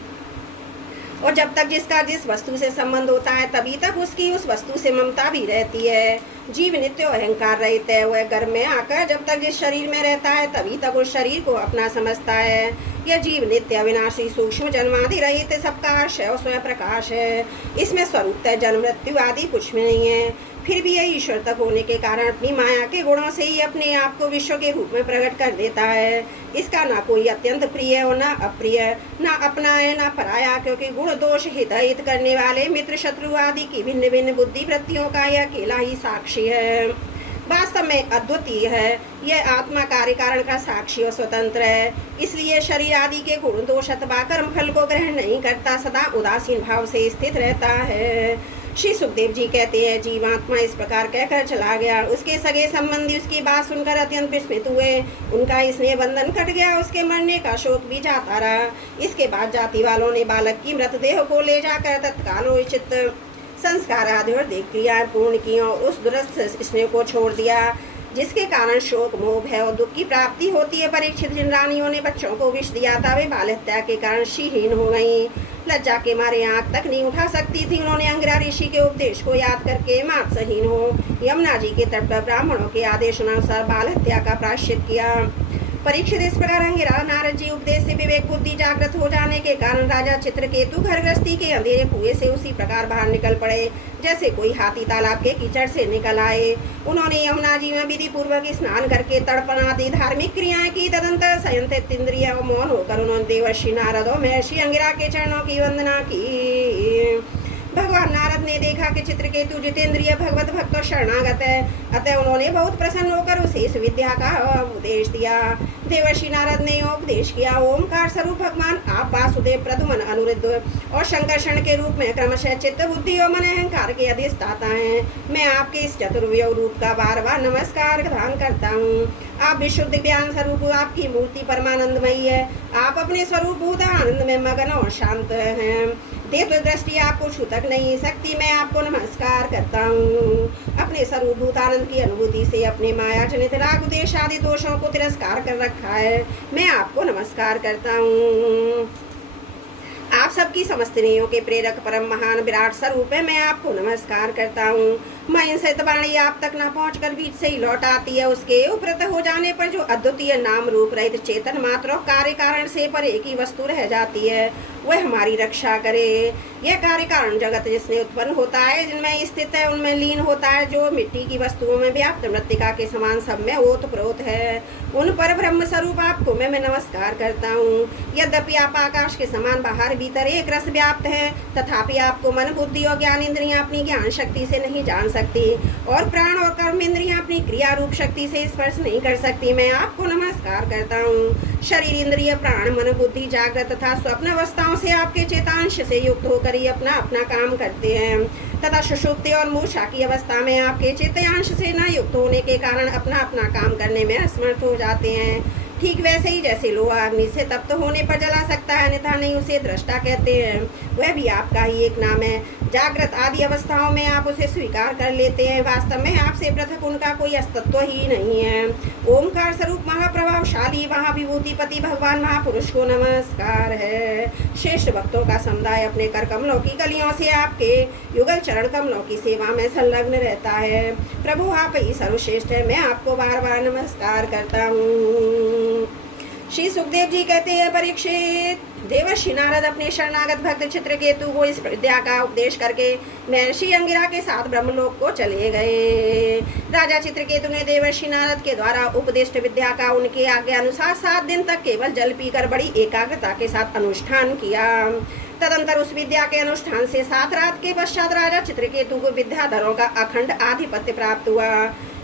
और जब तक जिसका जिस वस्तु से संबंध होता है तभी तक उसकी उस वस्तु से ममता भी रहती है। जीव नित्य अहंकार रहित है। वह गर्भ में आकर जब तक जिस शरीर में रहता है तभी तक उस शरीर को अपना समझता है। यह जीव नित्य अविनाशी सूक्ष्म जन्मादि रहित सबका आश्रय और स्वयं प्रकाश है। इसमें स्वरूपतः जन्म मृत्यु आदि कुछ भी नहीं है। फिर भी यह ईश्वर तक होने के कारण अपनी माया के गुणों से ही अपने आप को विश्व के रूप में प्रकट कर देता है। इसका ना कोई अत्यंत प्रिय और ना अप्रिय, ना अपना है ना पराया, क्योंकि गुण दोष हित करने वाले मित्र शत्रु आदि की भिन्न भिन्न बुद्धि वृत्तियों का यह अकेला ही साक्षी है। वास्तव में अद्वितीय है। यह आत्मा कार्य कारण का साक्षी और स्वतंत्र है। इसलिए शरीर आदि के गुण दोष अथवा कर्म फल को ग्रहण नहीं करता, सदा उदासीन भाव से स्थित रहता है। श्री सुखदेव जी कहते हैं, जीवात्मा इस प्रकार कहकर चला गया। उसके सगे संबंधी उसकी बात सुनकर अत्यंत विस्मित हुए। उनका स्नेह बंधन कट गया। उसके मरने का शोक भी जाता रहा। इसके बाद जाति वालों ने बालक की मृतदेह को ले जाकर तत्काल उचित संस्कार आदि और देख क्रिया पूर्ण की और उस दुरस्थ स्नेह को छोड़ दिया जिसके कारण शोक, मोह, भय और दुख की प्राप्ति होती है। परीक्षित जिन रानियों ने बच्चों को विष दिया था वे बाल हत्या के कारण श्रीहीन हो गईं। लज्जा के मारे आंख तक नहीं उठा सकती थी। उन्होंने अंगिरा ऋषि के उपदेश को याद करके मांसहीन हो यमुना जी के तट पर ब्राह्मणों के आदेश अनुसार बाल हत्या का प्रायश्चित किया। परीक्षित इस प्रकार अंगिरा नारद जी उपदेश से विवेक बुद्धि जागृत हो जाने के कारण राजा चित्रकेतु घर गृहस्थी के अंधेरे कुएं से उसी प्रकार बाहर निकल पड़े जैसे कोई हाथी तालाब के कीचड़ से निकल आए। उन्होंने यमुना जी में विधि पूर्वक स्नान करके तर्पण आदि धार्मिक क्रियाएं की। तदंतर संयंत्रित इंद्रिय और मौन होकर उन्होंने देवर्षि नारद और महर्षि अंगिरा के चरणों की वंदना की। भगवान नारद ने देखा कि चित्रकेतु जितेंद्रिय भगवत भक्त और शरणागत है, अतः उन्होंने बहुत प्रसन्न होकर उसे इस विद्या का उपदेश दिया। देवर्षि नारद ने उपदेश किया, ओमकार स्वरूप भगवान आप वासुदेव, प्रद्युम्न, अनिरुद्ध और संकर्षण के रूप में क्रमशः चित्त, बुद्धि और मन अहंकार के अधिष्ठाता हैं। मैं आपके इस चतुर्व्यूह रूप का बार बार नमस्कार प्रदान करता हूँ। आप विशुद्ध ज्ञान स्वरूप, आपकी मूर्ति परमानंदमयी है। आप अपने स्वरूप भूत आनंद में मगन और शांत हैं। देव दृष्टि आपको छू तक नहीं सकती। मैं आपको नमस्कार करता हूँ। अपने स्वरूप भूत आनंद की अनुभूति से अपने माया जनित राग द्वेष आदि दोषों को तिरस्कार कर रखा है। मैं आपको नमस्कार करता हूँ। आप सबकी समस्त इंद्रियों के प्रेरक परम महान विराट स्वरूप है। मैं आपको नमस्कार करता हूँ। मयन सहित वाणी आप तक न पहुंचकर बीच से ही लौट आती है। उसके उपरत हो जाने पर जो अद्वितीय नाम रूप रहित चेतन मात्र और कार्य कारण से पर एक ही वस्तु रह जाती है, वह हमारी रक्षा करे। यह कार्य कारण जगत जिसने उत्पन्न होता है, जिनमें स्थित है, उनमें लीन होता है, जो मिट्टी की वस्तुओं में व्याप्त मृत्तिका के समान सब में ओत प्रोत है, उन पर ब्रह्म स्वरूप आपको मैं नमस्कार करता हूँ। यद्यपि आप आकाश के समान बाहर भीतर एक रस व्याप्त है, तथापि आपको मन बुद्धि और ज्ञान इंद्रियां अपनी ज्ञान शक्ति से नहीं जान सकती, और प्राण और कर्म इंद्रियां अपनी क्रिया रूप शक्ति से स्पर्श नहीं कर सकती। मैं आपको नमस्कार करता हूँ। शरीर, इंद्रिय, प्राण, मन, बुद्धि जागृत तथा स्वप्न अवस्थाओं से आपके चेतांश से युक्त होकर ही अपना अपना काम करते हैं, तथा सुषुप्ति और मूर्छा की अवस्था में आपके चेतांश से न युक्त होने के कारण अपना अपना काम करने में असमर्थ हो जाते हैं। ठीक वैसे ही जैसे लोहा अग्नि से तप्त होने पर जला सकता है, अन्यथा नहीं उसे दृष्टा कहते हैं, वह भी आपका ही एक नाम है। जागृत आदि अवस्थाओं में आप उसे स्वीकार कर लेते हैं। वास्तव में आपसे पृथक उनका कोई अस्तित्व ही नहीं है। ओमकार स्वरूप महाप्रभावशाली महाविभूतिपति भगवान महापुरुष को नमस्कार है। श्रेष्ठ भक्तों का समुदाय अपने कर कमलों की गलियों से आपके युगल चरण कमलों की सेवा में संलग्न रहता है। प्रभु आप ही सर्वश्रेष्ठ है, मैं आपको बार बार नमस्कार करता हूँ। श्री सुखदेव जी कहते हैं, परीक्षित, देवर्षि नारद अपने शरणागत भक्त चित्रकेतु को इस विद्या का उपदेश करके महर्षि अंगिरा के साथ ब्रह्मलोक को चले गए। राजा चित्रकेतु ने देवर्षि नारद के द्वारा उपदिष्ट विद्या का उनके आज्ञा अनुसार 7 दिन तक केवल जल पीकर बड़ी एकाग्रता के साथ अनुष्ठान किया। तदंतर उस विद्या के अनुष्ठान से 7 रात के पश्चात राजा चित्रकेतु को विद्याधरों का अखंड आधिपत्य प्राप्त हुआ।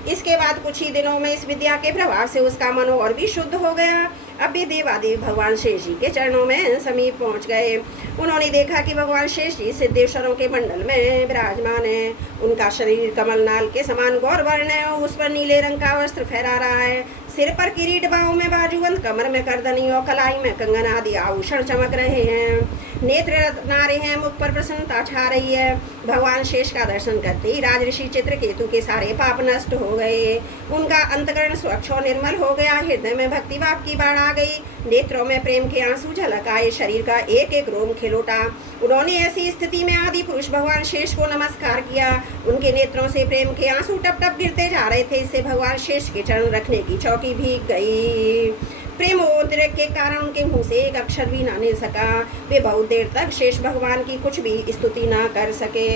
इसके बाद कुछ ही दिनों में इस विद्या के प्रभाव से उसका मन और भी शुद्ध हो गया। अब भी देवादेव भगवान शेष जी के चरणों में समीप पहुंच गए। उन्होंने देखा कि भगवान शेष जी सिद्धेश्वरों के मंडल में विराजमान है। उनका शरीर कमलनाल के समान गौर वर्ण है और उस पर नीले रंग का वस्त्र फहरा रहा है। सिर पर किरीट, बाहों में बाजूबंद, कमर में करदनी और कलाई में कंगन आदि आभूषण चमक रहे हैं। नेत्र रत्नारे हैं, मुख पर प्रसन्नता छा रही है। भगवान शेष का दर्शन करते ही राजऋषि चित्रकेतु के सारे पाप नष्ट हो गए। उनका अंतकरण स्वच्छ और निर्मल हो गया। हृदय में भक्ति भाव की बाढ़ आ गई। नेत्रों में प्रेम के आंसू झलक आए। शरीर का एक एक रोम खिल उठा। उन्होंने ऐसी स्थिति में आदि पुरुष भगवान शेष को नमस्कार किया। उनके नेत्रों से प्रेम के आंसू टप टप गिरते जा रहे थे। इससे भगवान शेष के चरण रखने की चौकी भीग गई। प्रेम उद्रेक के कारण उनके मुंह से एक अक्षर भी ना निकल सका। वे बहुत देर तक शेष भगवान की कुछ भी स्तुति ना कर सके।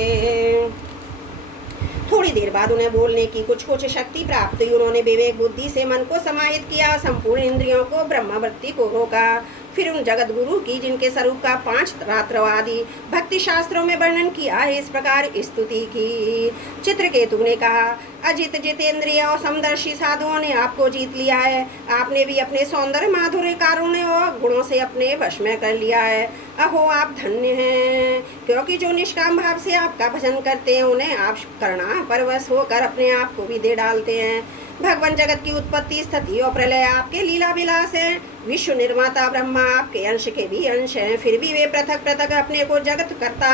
थोड़ी देर बाद उन्हें बोलने की कुछ शक्ति प्राप्त हुई। उन्होंने विवेक बुद्धि से मन को समाहित किया, संपूर्ण इंद्रियों को ब्रह्मवृत्ति को रोका। फिर उन जगत गुरु की, जिनके स्वरूप का 5 रात्र आदि भक्ति शास्त्रों में वर्णन किया है, इस प्रकार स्तुति की। चित्रकेतु ने कहा, अजित जितेंद्रिय और समदर्शी साधुओं ने आपको जीत लिया है। आपने भी अपने सौंदर्य, माधुर्य, कारुण्य और गुणों से अपने वश में कर लिया है। अहो आप धन्य हैं, क्योंकि जो निष्काम भाव से आपका भजन करते हैं, उन्हें आप करुणा परवश होकर अपने आप को भी दे डालते हैं। भगवान जगत की उत्पत्ति, स्थिति और प्रलय आपके लीला विलास है। विश्व निर्माता ब्रह्मा आपके अंश के भी अंश हैं। फिर भी वे पृथक पृथक अपने को जगत करता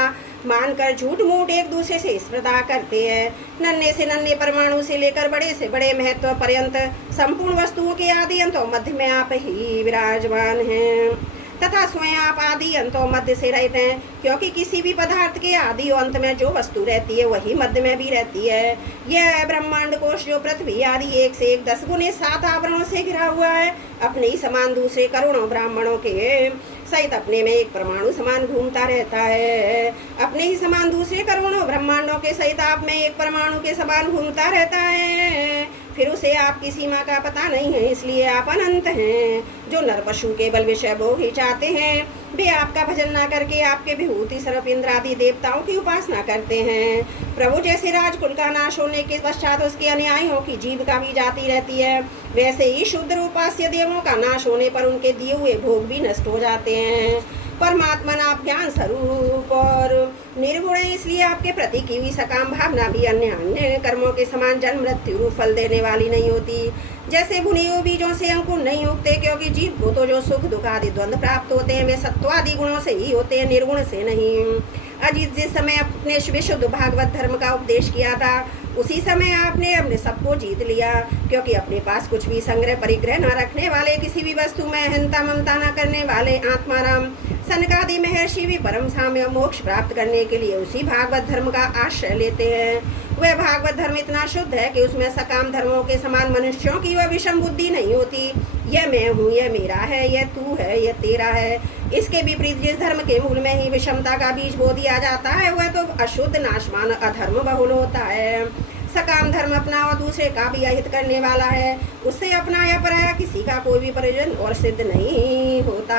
मानकर झूठ मूठ एक दूसरे से स्पर्धा करते हैं। नन्हे से नन्हे परमाणु से लेकर बड़े से बड़े महत्व पर्यंत संपूर्ण वस्तुओं के आदि अंत और मध्य में आप ही विराजमान हैं, तथा स्वयं आप आदि अंत और मध्य से रहते हैं। क्योंकि किसी भी पदार्थ के आदि और अंत में जो वस्तु रहती है, वही मध्य में भी रहती है। यह ब्रह्मांड कोश जो पृथ्वी आदि 1 से 1 10 गुने 7 आवरणों से घिरा हुआ है, अपने ही समान दूसरे करोड़ों ब्राह्मणों के सहित अपने में एक परमाणु समान घूमता रहता है। अपने ही समान दूसरे करोड़ों ब्रह्मांडों के सहित आप में एक परमाणु के समान घूमता रहता है। फिर उसे आपकी सीमा का पता नहीं है, इसलिए आप अनंत हैं। जो नर पशु केवल विषय भोग ही चाहते हैं, वे आपका भजन ना करके आपके विभूति सर्प इंद्र आदि देवताओं की उपासना करते हैं। प्रभु जैसे राजकुल का नाश होने के पश्चात उसके अनुयायियों की जीविका भी जाती रहती है, वैसे ही शुद्ध रूपास्य देवों का नाश होने पर उनके दिए हुए भोग भी नष्ट हो जाते हैं। परमात्मा आप ज्ञान स्वरूप और निर्गुण है, इसलिए आपके प्रति की हुई सकाम भावना भी अन्य अन्य कर्मों के समान जन्म मृत्यु रूप फल देने वाली नहीं होती। जैसे भुने हुए बीजों से अंकुर नहीं उगते, क्योंकि जीव को तो जो सुख दुख आदि द्वंद्व प्राप्त होते हैं, वे सत्वादि गुणों से ही होते हैं, निर्गुण से नहीं। अजित जिस समय अपने विशुद्ध भागवत धर्म का उपदेश किया था, उसी समय आपने अपने सबको जीत लिया। क्योंकि अपने पास कुछ भी संग्रह परिग्रह न रखने वाले, किसी भी वस्तु में अहंता ममता न करने वाले आत्माराम सनकादि महर्षि भी परम साम्य मोक्ष प्राप्त करने के लिए उसी भागवत धर्म का आश्रय लेते हैं। वह भागवत धर्म इतना शुद्ध है कि उसमें सकाम धर्मों के समान मनुष्यों की वह विषम बुद्धि नहीं होती। यह मैं हूँ, यह मेरा है, यह तू है, यह तेरा है। इसके विपरीत जिस धर्म के मूल में ही विषमता का बीज बो दिया जाता है वह तो अशुद्ध नाशवान अधर्म बहुल होता है। सकाम धर्म अपना और दूसरे का भी अहित करने वाला है। उससे अपना या पराया किसी का कोई भी प्रयोजन और सिद्ध नहीं होता।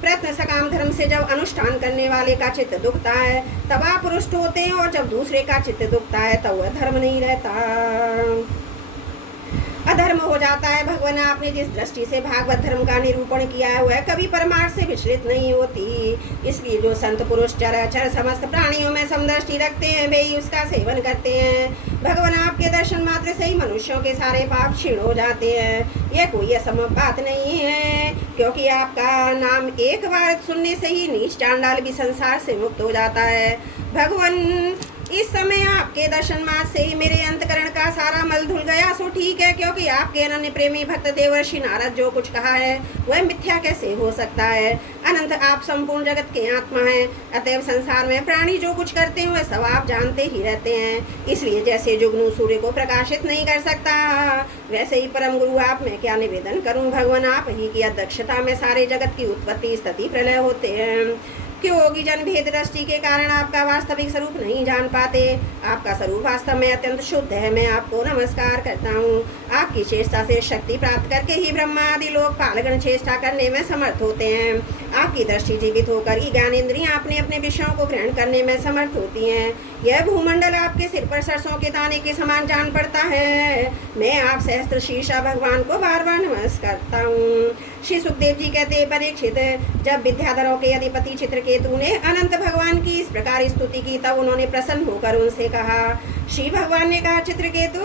प्रयत्न सकाम धर्म से जब अनुष्ठान करने वाले का चित्त दुखता है तब आप रुष्ट होते हैं, और जब दूसरे का चित्त दुखता है तब वह धर्म नहीं रहता, अधर्म हो जाता है। भगवान आपने जिस दृष्टि से भागवत धर्म का निरूपण किया है वह कभी परमार्थ से विचलित नहीं होती। इसलिए जो संत पुरुष चराचर समस्त प्राणियों में समदृष्टि रखते हैं वे ही उसका सेवन करते हैं। भगवान आपके दर्शन मात्र से ही मनुष्यों के सारे पाप क्षीण हो जाते हैं। यह कोई असंभव बात नहीं है, क्योंकि आपका नाम एक बार सुनने से ही नीच चांडाल भी संसार से मुक्त हो जाता है। भगवान इस समय आपके दर्शन मात्र से ही मेरे अंतकरण का सारा मल धुल गया, सो ठीक है, क्योंकि आपके अनन्य प्रेमी भक्त देवर्षि नारद जो कुछ कहा है वह मिथ्या कैसे हो सकता है। अनंत आप संपूर्ण जगत के आत्मा हैं, अतएव संसार में प्राणी जो कुछ करते हैं वह सब आप जानते ही रहते हैं। इसलिए जैसे जुगनू सूर्य को प्रकाशित नहीं कर सकता वैसे ही परम गुरु आप मैं क्या निवेदन करूं। भगवान आप ही की अध्यक्षता में सारे जगत की उत्पत्ति स्थिति प्रलय होते हैं। क्यों होगी जन भेद दृष्टि के कारण आपका वास्तविक स्वरूप नहीं जान पाते। आपका स्वरूप वास्तव में अत्यंत शुद्ध है। मैं आपको नमस्कार करता हूँ। आपकी चेष्टा से शक्ति प्राप्त करके ही ब्रह्मा आदि लोग पालगण चेष्टा करने में समर्थ होते हैं। आपकी दृष्टि जीवित होकर ही ज्ञानेंद्रियां अपने अपने विषयों को ग्रहण करने में समर्थ होती हैं। यह भूमंडल आपके सिर पर सरसों के दाने के समान जान पड़ता है। मैं आप सहस्त्र शीर्षा भगवान को बार बार नमस्कार करता हूँ। श्री सुखदेव जी कहते हैं, परीक्षित, जब विद्याधरों के अधिपति चित्रकेतु ने अनंत भगवान की इस प्रकार स्तुति की तब उन्होंने प्रसन्न होकर उनसे कहा। श्री भगवान ने कहा, चित्रकेतु,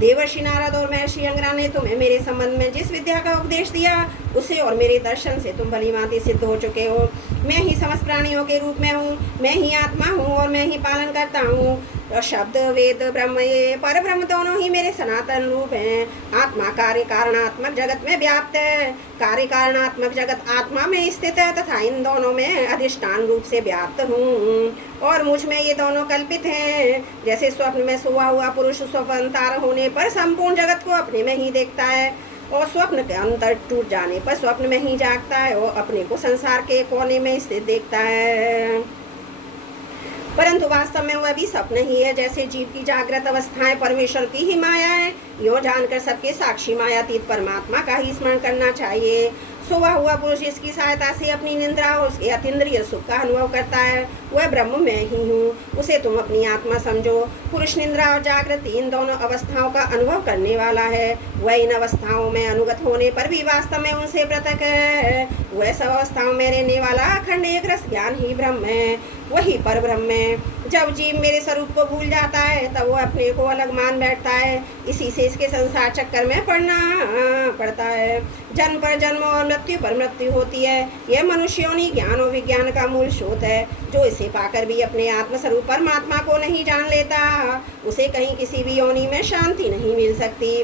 देवर्षि नारद और महर्षि अंगरा ने तुम्हें मेरे संबंध में जिस विद्या का उपदेश दिया उसे और मेरे दर्शन से तुम भलीभांति सिद्ध हो चुके हो। मैं ही समस्त प्राणियों के रूप में हूँ, मैं ही आत्मा हूँ और मैं ही पालन करता हूँ। और शब्द वेद ब्रह्म ये पर ब्रह्म दोनों ही मेरे सनातन रूप हैं। आत्मा कार्य कारणात्मक जगत में व्याप्त है, कार्य कारणात्मक जगत आत्मा में स्थित है तथा इन दोनों में अधिष्ठान रूप से व्याप्त हूँ और मुझ में ये दोनों कल्पित हैं। जैसे स्वप्न में सोया हुआ पुरुष स्वप्नतार होने पर संपूर्ण जगत को अपने में ही देखता है और स्वप्न के अंतर टूट जाने पर स्वप्न में ही जागता है और अपने को संसार के कोने में स्थित देखता है, परंतु वास्तव में वह भी स्वप्न ही है। जैसे जीव की जागृत अवस्थाएं परमेश्वर की ही माया है, यो जानकर सबके साक्षी मायातीत परमात्मा का ही स्मरण करना चाहिए। सोवा हुआ पुरुष इसकी सहायता से अपनी निंद्रा और उसके अतीन्द्रिय सुख का अनुभव करता है। वह ब्रह्म मैं ही हूँ, उसे तुम अपनी आत्मा समझो। पुरुष निंद्रा और जागृति इन दोनों अवस्थाओं का अनुभव करने वाला है। वह इन अवस्थाओं में अनुगत होने पर भी वास्तव में उनसे पृथक है। वह सब अवस्थाओं में रहने वाला अखंड एक रस ज्ञान ही ब्रह्म है, वही पर ब्रह्म है। जब जीव मेरे स्वरूप को भूल जाता है तब वो अपने को अलग मान बैठता है। इसी से इसके संसार चक्कर में पड़ना पड़ता है। जन्म पर जन्म और मृत्यु पर मृत्यु होती है। यह मनुष्योनि ज्ञान और विज्ञान का मूल स्रोत है। जो इसे पाकर भी अपने आत्मस्वरूप परमात्मा को नहीं जान लेता उसे कहीं किसी भी योनि में शांति नहीं मिल सकती।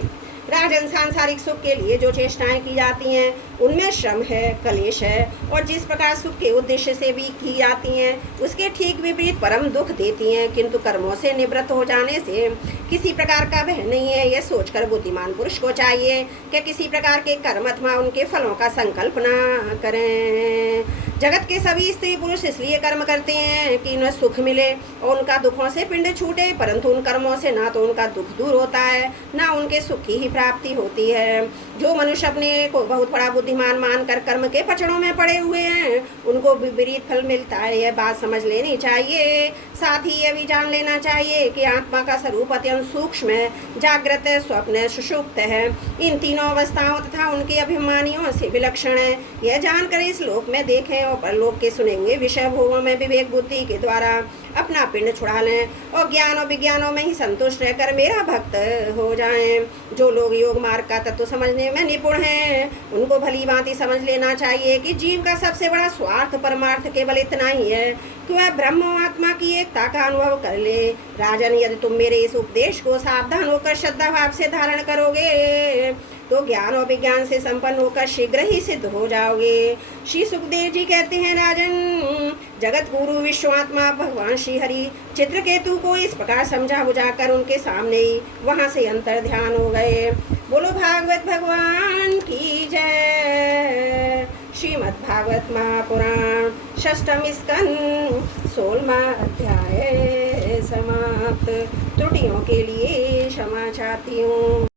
राजन, सांसारिक सुख के लिए जो चेष्टाएं की जाती हैं उनमें श्रम है, कलेश है, और जिस प्रकार सुख के उद्देश्य से भी की जाती हैं उसके ठीक विपरीत परम दुख देती हैं। किंतु कर्मों से निवृत्त हो जाने से किसी प्रकार का भय नहीं है। यह सोचकर बुद्धिमान पुरुष को चाहिए कि किसी प्रकार के कर्म अथवा उनके फलों का संकल्प न करें। जगत के सभी स्त्री पुरुष इसलिए कर्म करते हैं कि उन्हें सुख मिले और उनका दुखों से पिंड छूटे, परंतु उन कर्मों से ना तो उनका दुख दूर होता है ना उनके सुख की ही प्राप्ति होती है। जो मनुष्य अपने को बहुत बड़ा बुद्धिमान मानकर कर्म के पचड़ों में पड़े हुए हैं उनको विपरीत फल मिलता है। यह बात समझ लेनी चाहिए। साथ ही यह भी जान लेना चाहिए कि आत्मा का स्वरूप अत्यंत सूक्ष्म है, जागृत है, स्वप्न है, सुषुप्त है। इन तीनों अवस्थाओं तथा उनके अभिमानियों से विलक्षण है। यह जानकर इस लोक में देखें और परलोक के सुनेंगे विषय भोगों में विवेक बुद्धि के द्वारा अपना पिंड छुड़ा लें और ज्ञान और विज्ञानों में ही संतुष्ट रहकर मेरा भक्त हो जाएं। जो लोग योग मार्ग का तत्व समझने में निपुण हैं उनको भली भांति समझ लेना चाहिए कि जीव का सबसे बड़ा स्वार्थ परमार्थ केवल इतना ही है कि वह ब्रह्म और आत्मा की एकता का अनुभव कर ले। राजन, यदि तुम मेरे इस उपदेश को सावधान होकर श्रद्धा भाव से धारण करोगे तो ज्ञान और विज्ञान से संपन्न होकर शीघ्र ही सिद्ध हो जाओगे। श्री सुखदेव जी कहते हैं, राजन, जगत गुरु विश्वात्मा भगवान श्री हरि चित्रकेतु को इस प्रकार समझा बुझाकर उनके सामने ही वहां से अंतर ध्यान हो गए। बोलो भागवत भगवान की जय। श्रीमद् भागवत महापुराण षष्ठम स्कंद 16वां अध्याय समाप्त। त्रुटियों के लिए क्षमा चाहती हूँ।